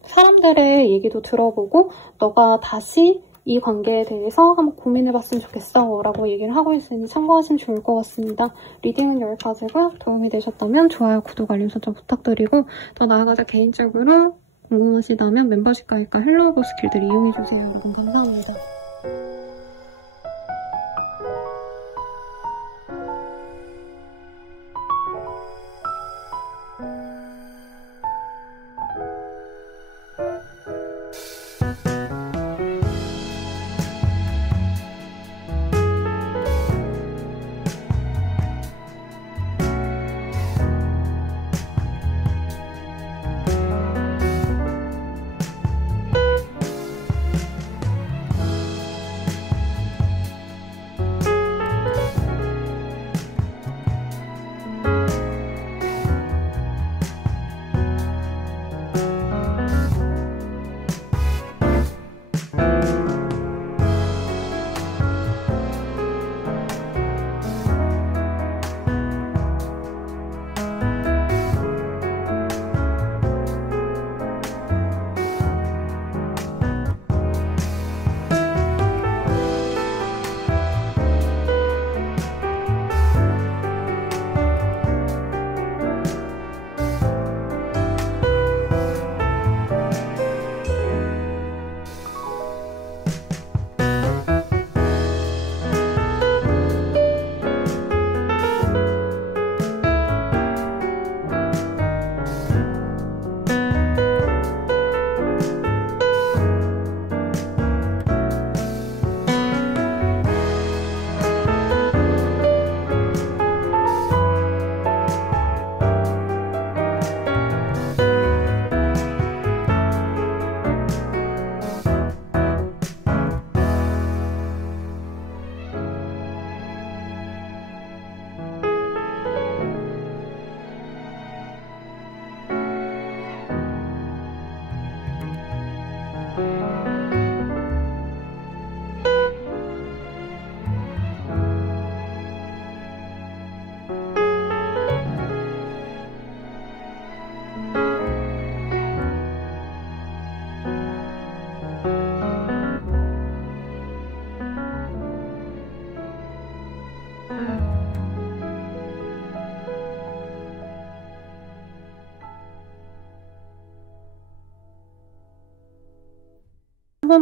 사람들의 얘기도 들어보고 너가 다시 이 관계에 대해서 한번 고민해봤으면 좋겠어 라고 얘기를 하고 있으니 참고하시면 좋을 것 같습니다. 리딩은 여기까지고요. 도움이 되셨다면 좋아요, 구독, 알림 설정 부탁드리고 더 나아가서 개인적으로 궁금하시다면 멤버십 가입과 헬로우버스 길들 이용해주세요. 여러분 감사합니다.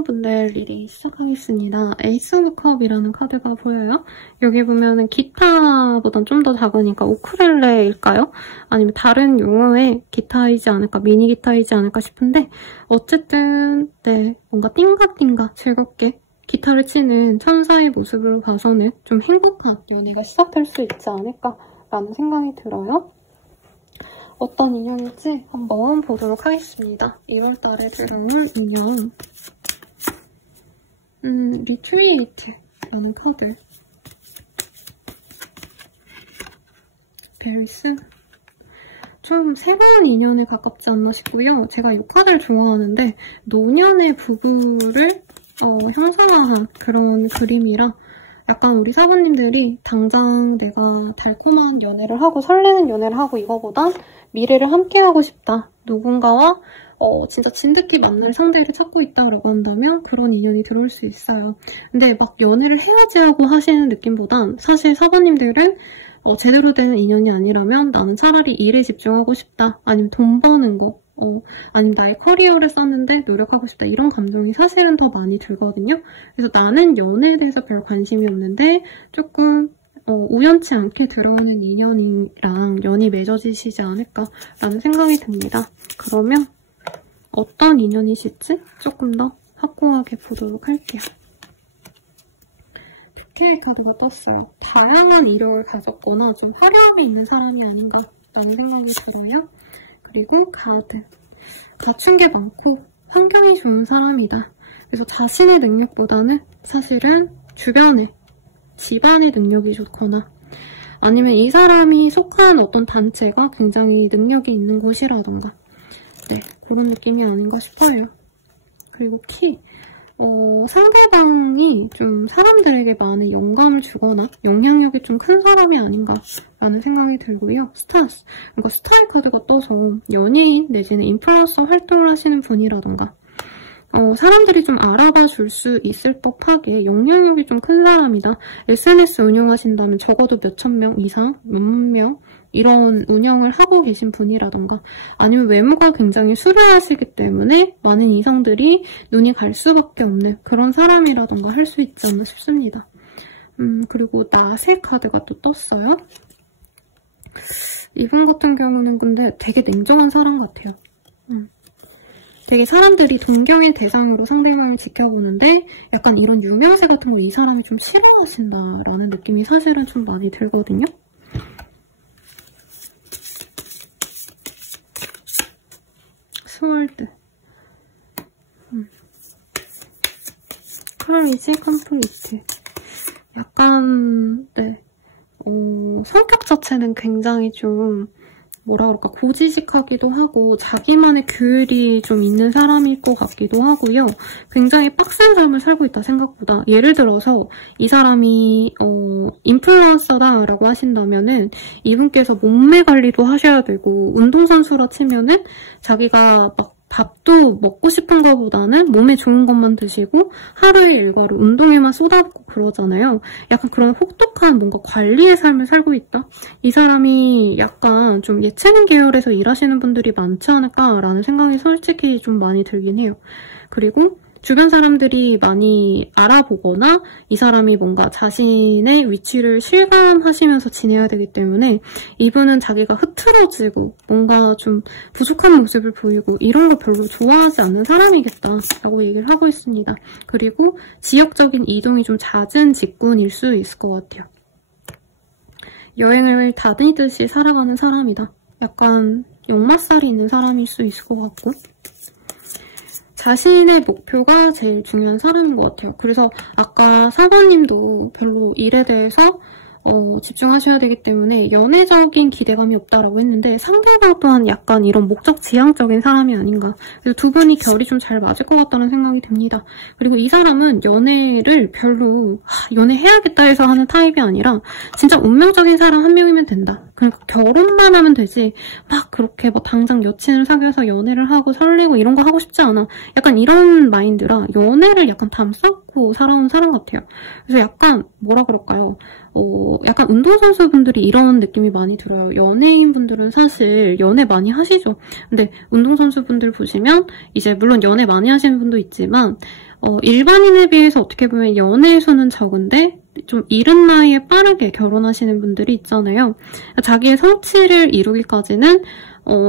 분들 리딩 시작하겠습니다. 에이스 오브 컵이라는 카드가 보여요. 여기 보면은 기타보단 좀 더 작으니까 우쿨렐레일까요? 아니면 다른 용어의 기타이지 않을까, 미니 기타이지 않을까 싶은데 어쨌든 네, 뭔가 띵가띵가 즐겁게 기타를 치는 천사의 모습으로 봐서는 좀 행복한 연애가 시작될 수 있지 않을까라는 생각이 들어요. 어떤 인연일지 한번 보도록 하겠습니다. 2월달에 들어올 인연. 리트리트라는 카드. 베리스. 좀 새로운 인연에 가깝지 않나 싶고요. 제가 이 카드를 좋아하는데 노년의 부부를 형상화한 그런 그림이라 약간 우리 사부님들이 당장 내가 달콤한 연애를 하고 설레는 연애를 하고 이거보단 미래를 함께하고 싶다. 누군가와 진짜 진득히 맞는 상대를 찾고 있다라고 한다면 그런 인연이 들어올 수 있어요. 근데 막 연애를 해야지 하고 하시는 느낌보단 사실 사부님들은 제대로 된 인연이 아니라면 나는 차라리 일에 집중하고 싶다. 아니면 돈 버는 거. 아니면 나의 커리어를 썼는데 노력하고 싶다. 이런 감정이 사실은 더 많이 들거든요. 그래서 나는 연애에 대해서 별 관심이 없는데 조금 우연치 않게 들어오는 인연이랑 연이 맺어지시지 않을까라는 생각이 듭니다. 그러면 어떤 인연이실지 조금 더 확고하게 보도록 할게요. 득템의 카드가 떴어요. 다양한 이력을 가졌거나 좀 화려함이 있는 사람이 아닌가라는 생각이 들어요. 그리고 카드. 갖춘 게 많고 환경이 좋은 사람이다. 그래서 자신의 능력보다는 사실은 주변에 집안의 능력이 좋거나 아니면 이 사람이 속한 어떤 단체가 굉장히 능력이 있는 곳이라던가 네, 그런 느낌이 아닌가 싶어요. 그리고 키. 상대방이 좀 사람들에게 많은 영감을 주거나 영향력이 좀 큰 사람이 아닌가라는 생각이 들고요. 스타스. 그러니까 스타의 카드가 떠서 연예인 내지는 인플루언서 활동을 하시는 분이라던가 사람들이 좀 알아봐 줄 수 있을 법하게 영향력이 좀 큰 사람이다. SNS 운영하신다면 적어도 몇천 명 이상, 몇만 명 이런 운영을 하고 계신 분이라던가 아니면 외모가 굉장히 수려하시기 때문에 많은 이성들이 눈이 갈 수밖에 없는 그런 사람이라던가 할 수 있지 않나 싶습니다. 그리고 나세 카드가 또 떴어요. 이분 같은 경우는 근데 되게 냉정한 사람 같아요. 되게 사람들이 동경의 대상으로 상대방을 지켜보는데 약간 이런 유명세 같은 거 이 사람이 좀 싫어하신다라는 느낌이 사실은 좀 많이 들거든요. 스월드. 커리지 컴플리트. 약간 네. 성격 자체는 굉장히 좀 뭐라 그럴까 고지식하기도 하고 자기만의 규율이 좀 있는 사람일 것 같기도 하고요. 굉장히 빡센 삶을 살고 있다 생각보다. 예를 들어서 이 사람이 인플루언서다라고 하신다면은 이분께서 몸매 관리도 하셔야 되고 운동선수라 치면은 자기가 막 밥도 먹고 싶은 것보다는 몸에 좋은 것만 드시고 하루의 일과를 운동에만 쏟아붓고 그러잖아요. 약간 그런 혹독한 뭔가 관리의 삶을 살고 있다? 이 사람이 약간 좀 예체능 계열에서 일하시는 분들이 많지 않을까라는 생각이 솔직히 좀 많이 들긴 해요. 그리고 주변 사람들이 많이 알아보거나 이 사람이 뭔가 자신의 위치를 실감하시면서 지내야 되기 때문에 이분은 자기가 흐트러지고 뭔가 좀 부족한 모습을 보이고 이런 거 별로 좋아하지 않는 사람이겠다라고 얘기를 하고 있습니다. 그리고 지역적인 이동이 좀 잦은 직군일 수 있을 것 같아요. 여행을 다니듯이 살아가는 사람이다. 약간 역마살이 있는 사람일 수 있을 것 같고 자신의 목표가 제일 중요한 사람인 것 같아요. 그래서 아까 사관님도 별로 일에 대해서 집중하셔야 되기 때문에 연애적인 기대감이 없다라고 했는데 상대방 또한 약간 이런 목적 지향적인 사람이 아닌가. 그래서 두 분이 결이 좀 잘 맞을 것 같다는 생각이 듭니다. 그리고 이 사람은 연애를 별로 연애해야겠다 해서 하는 타입이 아니라 진짜 운명적인 사람 한 명이면 된다. 그러니까 결혼만 하면 되지 막 그렇게 막 당장 여친을 사귀어서 연애를 하고 설레고 이런 거 하고 싶지 않아. 약간 이런 마인드라 연애를 약간 담쌓고 살아온 사람 같아요. 그래서 약간 뭐라 그럴까요? 약간 운동선수분들이 이런 느낌이 많이 들어요. 연예인분들은 사실 연애 많이 하시죠. 근데 운동선수분들 보시면 이제 물론 연애 많이 하시는 분도 있지만 일반인에 비해서 어떻게 보면 연애 수는 적은데 좀 이른 나이에 빠르게 결혼하시는 분들이 있잖아요. 자기의 성취를 이루기까지는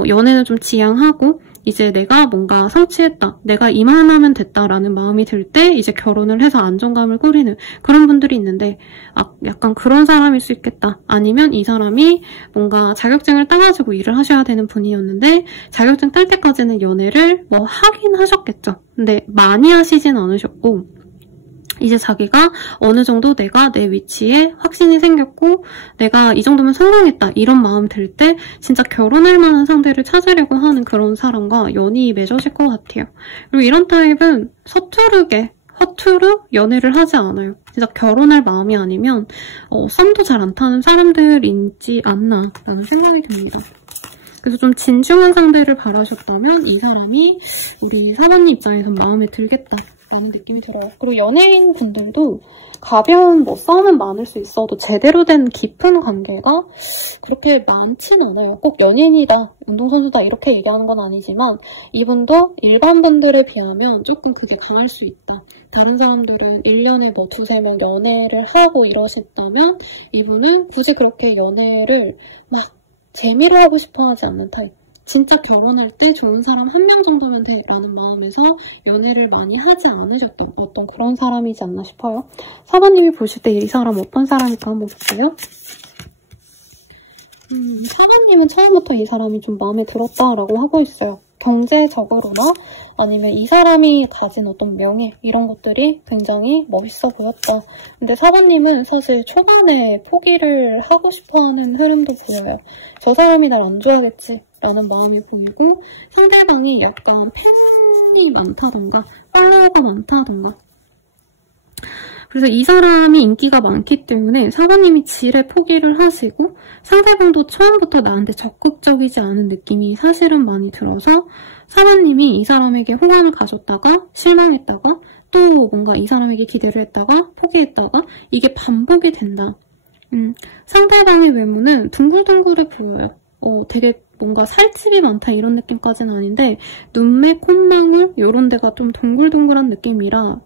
연애는 좀 지양하고 이제 내가 뭔가 성취했다, 내가 이만하면 됐다라는 마음이 들 때 이제 결혼을 해서 안정감을 꾸리는 그런 분들이 있는데 약간 그런 사람일 수 있겠다. 아니면 이 사람이 뭔가 자격증을 따가지고 일을 하셔야 되는 분이었는데 자격증 딸 때까지는 연애를 뭐 하긴 하셨겠죠. 근데 많이 하시진 않으셨고 이제 자기가 어느 정도 내가 내 위치에 확신이 생겼고 내가 이 정도면 성공했다 이런 마음 들 때 진짜 결혼할 만한 상대를 찾으려고 하는 그런 사람과 연이 맺어질 것 같아요. 그리고 이런 타입은 허투루 연애를 하지 않아요. 진짜 결혼할 마음이 아니면 썸도 잘 안 타는 사람들이지 않나 라는 생각이 듭니다. 그래서 좀 진중한 상대를 바라셨다면 이 사람이 우리 사번님 입장에선 마음에 들겠다 라는 느낌이 들어요. 그리고 연예인 분들도 가벼운 싸움은 많을 수 있어도 제대로 된 깊은 관계가 그렇게 많진 않아요. 꼭 연예인이다, 운동선수다 이렇게 얘기하는 건 아니지만 이분도 일반 분들에 비하면 조금 그게 강할 수 있다. 다른 사람들은 1년에 뭐 2-3명 연애를 하고 이러셨다면 이분은 굳이 그렇게 연애를 막 재미로 하고 싶어 하지 않는 타입. 진짜 결혼할 때 좋은 사람 1명 정도면 돼 라는 마음에서 연애를 많이 하지 않으셨던 어떤 그런 사람이지 않나 싶어요. 사번님이 보실 때 이 사람 어떤 사람일까 한번 볼게요. 사번님은 처음부터 이 사람이 좀 마음에 들었다라고 하고 있어요. 경제적으로나 아니면 이 사람이 가진 어떤 명예 이런 것들이 굉장히 멋있어 보였다. 근데 사번님은 사실 초반에 포기를 하고 싶어하는 흐름도 보여요. 저 사람이 날 안 좋아하겠지 라는 마음이 보이고 상대방이 약간 팬이 많다던가 팔로워가 많다던가 그래서 이 사람이 인기가 많기 때문에 사번님이 지레 포기를 하시고 상대방도 처음부터 나한테 적극적이지 않은 느낌이 사실은 많이 들어서 사번님이 이 사람에게 호감을 가졌다가 실망했다가 또 뭔가 이 사람에게 기대를 했다가 포기했다가 이게 반복이 된다. 상대방의 외모는 둥글둥글해 보여요. 되게 뭔가 살집이 많다 이런 느낌까지는 아닌데 눈매, 콧망울 이런 데가 좀 동글동글한 느낌이라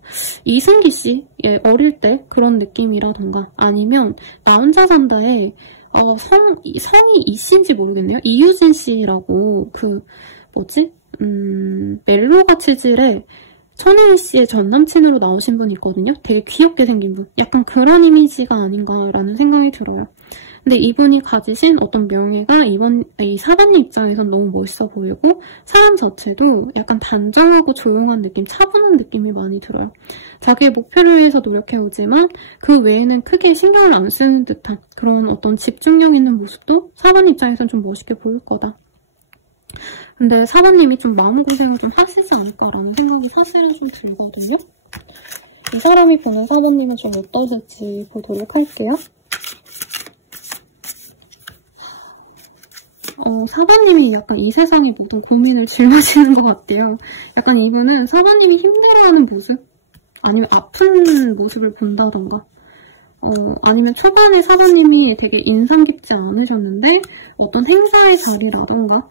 이승기 씨 어릴 때 그런 느낌이라던가 아니면 나 혼자 산다에 성이 이씨인지 모르겠네요. 이유진 씨라고 멜로가 치질에 천혜희 씨의 전 남친으로 나오신 분이 있거든요. 되게 귀엽게 생긴 분. 약간 그런 이미지가 아닌가라는 생각이 들어요. 근데 이분이 가지신 어떤 명예가 이 사번님 입장에선 너무 멋있어 보이고 사람 자체도 약간 단정하고 조용한 느낌, 차분한 느낌이 많이 들어요. 자기의 목표를 위해서 노력해오지만 그 외에는 크게 신경을 안 쓰는 듯한 그런 어떤 집중력 있는 모습도 사번 입장에선 좀 멋있게 보일 거다. 근데 사번님이 좀 마음고생을 좀 하시지 않을까라는 생각이 사실은 좀 들거든요. 이 사람이 보는 사번님은 좀 어떠실지 보도록 할게요. 사번님이 약간 이 세상의 모든 고민을 짊어지는 것 같아요. 약간 이분은 사번님이 힘들어하는 모습? 아니면 아픈 모습을 본다던가 아니면 초반에 사번님이 되게 인상 깊지 않으셨는데 어떤 행사의 자리라던가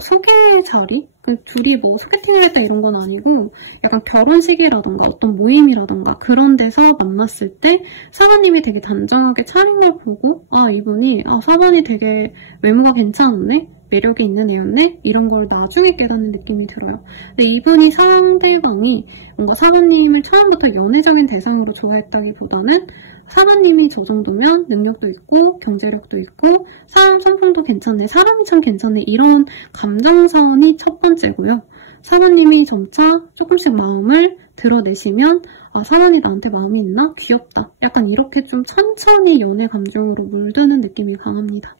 소개 자리? 둘이 뭐 소개팅을 했다 이런 건 아니고 약간 결혼식이라던가 어떤 모임이라던가 그런 데서 만났을 때 사번님이 되게 단정하게 차린 걸 보고 이분이 사번이 되게 외모가 괜찮았네? 매력이 있는 애였네? 이런 걸 나중에 깨닫는 느낌이 들어요. 근데 이분이 상대방이 뭔가 사번님을 처음부터 연애적인 대상으로 좋아했다기보다는 사번님이 저 정도면 능력도 있고 경제력도 있고 사람 성품도 괜찮네, 사람이 참 괜찮네 이런 감정선이 첫 번째고요. 사번님이 점차 조금씩 마음을 드러내시면 아, 사원이 나한테 마음이 있나? 귀엽다. 약간 이렇게 좀 천천히 연애 감정으로 물드는 느낌이 강합니다.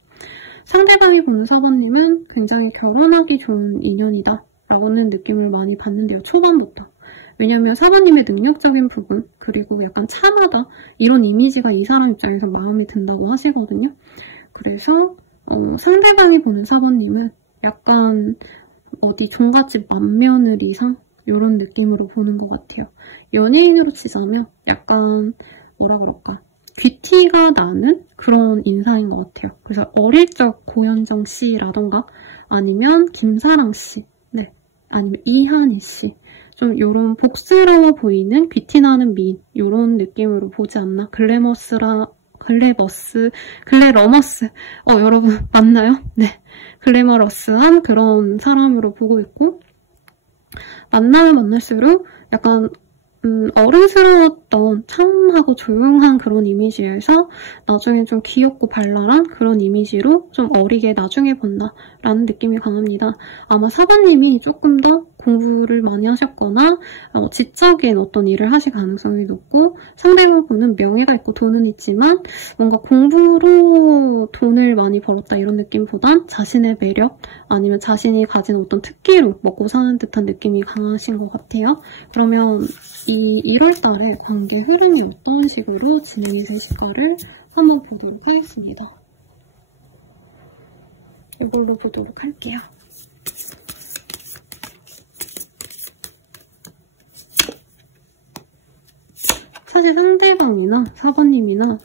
상대방이 보는 4번님은 굉장히 결혼하기 좋은 인연이다 라고는 느낌을 많이 받는데요. 초반부터. 왜냐면 4번님의 능력적인 부분 그리고 약간 참하다 이런 이미지가 이 사람 입장에서 마음에 든다고 하시거든요. 그래서 상대방이 보는 4번님은 약간 어디 종갓집 맏며느리상 이런 느낌으로 보는 것 같아요. 연예인으로 치자면 약간 뭐라 그럴까 귀티가 나는 그런 인상인 것 같아요. 그래서 어릴 적 고현정 씨라던가 아니면 김사랑 씨, 네, 아니면 이한희 씨 좀 이런 복스러워 보이는 귀티 나는 미인 이런 느낌으로 보지 않나? 글래머스 여러분 맞나요? 네, 글래머러스한 그런 사람으로 보고 있고 만나면 만날수록 약간 어른스러웠던 참하고 조용한 그런 이미지에서 나중에 좀 귀엽고 발랄한 그런 이미지로 좀 어리게 나중에 본다라는 느낌이 강합니다. 아마 4번님이 조금 더 공부를 많이 하셨거나 지적인 어떤 일을 하실 가능성이 높고 상대방분은 명예가 있고 돈은 있지만 뭔가 공부로 돈을 많이 벌었다 이런 느낌보단 자신의 매력 아니면 자신이 가진 어떤 특기로 먹고 사는 듯한 느낌이 강하신 것 같아요. 그러면 이 1월달에 관계 흐름이 어떤 식으로 진행이 되실까를 한번 보도록 하겠습니다. 이걸로 보도록 할게요. 사실 상대방이나 4번님이나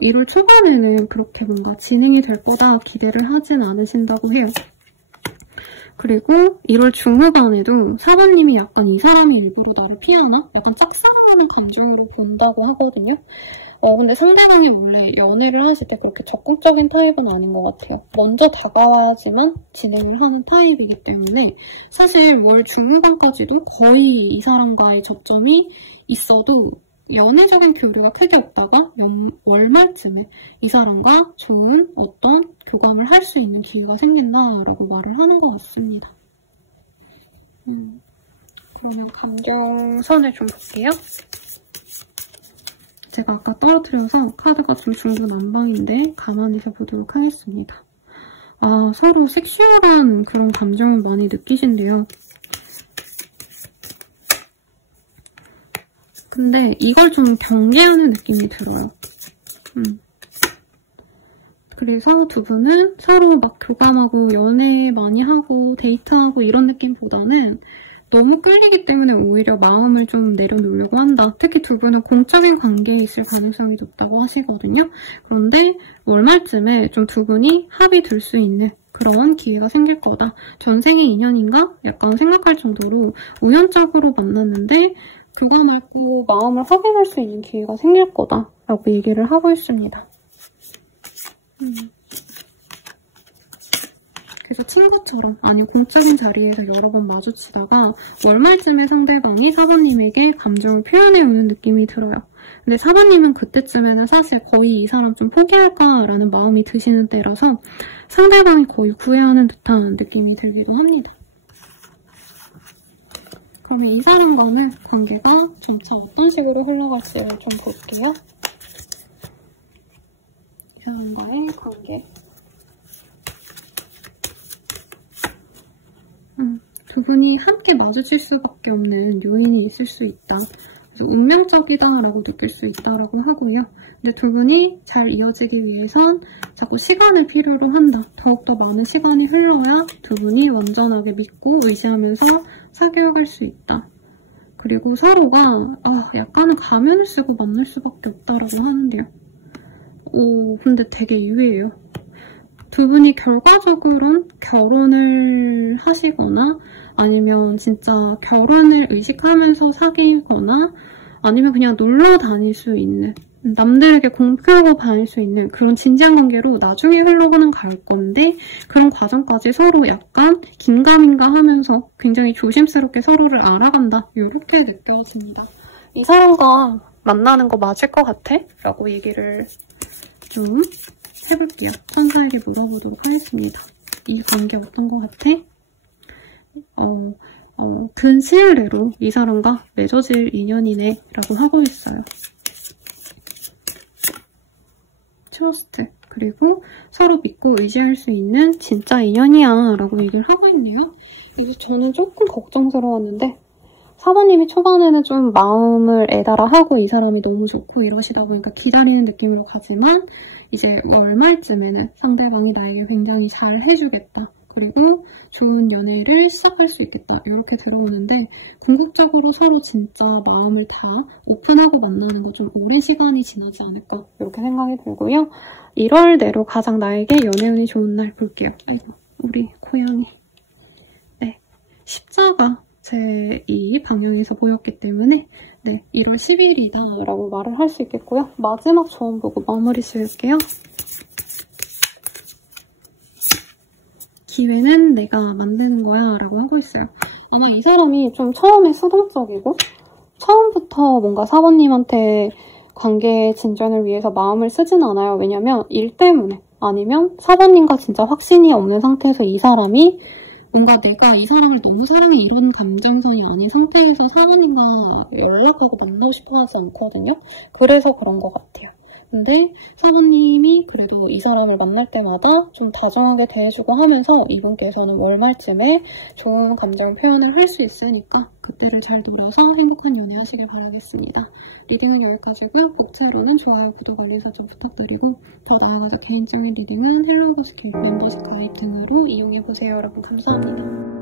1월 초반에는 그렇게 뭔가 진행이 될 거다 기대를 하진 않으신다고 해요. 그리고 1월 중후반에도 4번님이 약간 이 사람이 일부러 나를 피하나? 약간 짝사랑하는 감정으로 본다고 하거든요. 근데 상대방이 원래 연애를 하실 때 그렇게 적극적인 타입은 아닌 것 같아요. 먼저 다가와야지만 진행을 하는 타입이기 때문에 사실 월 중후반까지도 거의 이 사람과의 접점이 있어도 연애적인 교류가 크게 없다가 월말쯤에 이 사람과 좋은 어떤 교감을 할 수 있는 기회가 생긴다라고 말을 하는 것 같습니다. 그러면 감정선을 좀 볼게요. 제가 아까 떨어뜨려서 카드가 좀 중구난방인데 가만히 보도록 하겠습니다. 아, 서로 섹슈얼한 그런 감정을 많이 느끼신대요. 근데 이걸 좀 경계하는 느낌이 들어요. 그래서 두 분은 서로 막 교감하고 연애 많이 하고 데이트하고 이런 느낌보다는 너무 끌리기 때문에 오히려 마음을 좀 내려놓으려고 한다. 특히 두 분은 공적인 관계에 있을 가능성이 높다고 하시거든요. 그런데 월말쯤에 좀 두 분이 합이 될 수 있는 그런 기회가 생길 거다. 전생의 인연인가? 약간 생각할 정도로 우연적으로 만났는데 그거 말고 마음을 확인할 수 있는 기회가 생길 거다 라고 얘기를 하고 있습니다. 그래서 친구처럼 아니 공적인 자리에서 여러 번 마주치다가 월말쯤에 상대방이 4번님에게 감정을 표현해오는 느낌이 들어요. 근데 4번님은 그때쯤에는 사실 거의 이 사람 좀 포기할까라는 마음이 드시는 때라서 상대방이 거의 구애하는 듯한 느낌이 들기도 합니다. 그러면 이 사람과는 관계가 점차 어떤 식으로 흘러갈지를 좀 볼게요. 이 사람과의 관계. 두 분이 함께 마주칠 수밖에 없는 요인이 있을 수 있다. 그래서 운명적이다라고 느낄 수 있다라고 하고요. 근데 두 분이 잘 이어지기 위해선 자꾸 시간을 필요로 한다. 더욱더 많은 시간이 흘러야 두 분이 완전하게 믿고 의지하면서 사귀어갈 수 있다. 그리고 서로가 약간은 가면을 쓰고 만날 수밖에 없다라고 하는데요. 근데 되게 의외예요. 두 분이 결과적으로는 결혼을 하시거나 아니면 진짜 결혼을 의식하면서 사귀거나 아니면 그냥 놀러 다닐 수 있는 남들에게 공표하고 다닐 수 있는 그런 진지한 관계로 나중에 흘러가는 갈 건데 그런 과정까지 서로 약간 긴가민가 하면서 굉장히 조심스럽게 서로를 알아간다 이렇게 느껴집니다. 이 사람과 만나는 거 맞을 것 같아? 라고 얘기를 좀 해볼게요. 천사에게 물어보도록 하겠습니다. 이 관계 어떤 것 같아? 근 시일 내로 이 사람과 맺어질 인연이네 라고 하고 있어요. 트러스트. 그리고 서로 믿고 의지할 수 있는 진짜 인연이야 라고 얘기를 하고 있네요. 이거 저는 조금 걱정스러웠는데 4번님이 초반에는 좀 마음을 애달아 하고 이 사람이 너무 좋고 이러시다 보니까 기다리는 느낌으로 가지만 이제 월말쯤에는 상대방이 나에게 굉장히 잘 해주겠다. 그리고 좋은 연애를 시작할 수 있겠다. 이렇게 들어오는데 궁극적으로 서로 진짜 마음을 다 오픈하고 만나는 거 좀 오랜 시간이 지나지 않을까 이렇게 생각이 들고요. 1월 내로 가장 나에게 연애운이 좋은 날 볼게요. 아이고, 우리 고양이. 네, 십자가 제 이 방향에서 보였기 때문에 네, 1월 10일이다 라고 말을 할 수 있겠고요. 마지막 조언 보고 마무리 지을게요. 기회는 내가 만드는 거야 라고 하고 있어요. 아마 이 사람이 좀 처음에 수동적이고 처음부터 뭔가 4번님한테 관계 진전을 위해서 마음을 쓰진 않아요. 왜냐면 일 때문에 아니면 4번님과 진짜 확신이 없는 상태에서 이 사람이 뭔가 내가 이 사람을 너무 사랑해 이런 감정선이 아닌 상태에서 4번님과 연락하고 만나고 싶어 하지 않거든요. 그래서 그런 것 같아요. 근데 사모님이 그래도 이 사람을 만날 때마다 좀 다정하게 대해주고 하면서 이분께서는 월말쯤에 좋은 감정 표현을 할 수 있으니까 그때를 잘 노려서 행복한 연애하시길 바라겠습니다. 리딩은 여기까지고요. 복채로는 좋아요, 구독, 알림 설정 부탁드리고 더 나아가서 개인적인 리딩은 헬로우버스킬 멤버십 가입 등으로 이용해보세요. 여러분 감사합니다.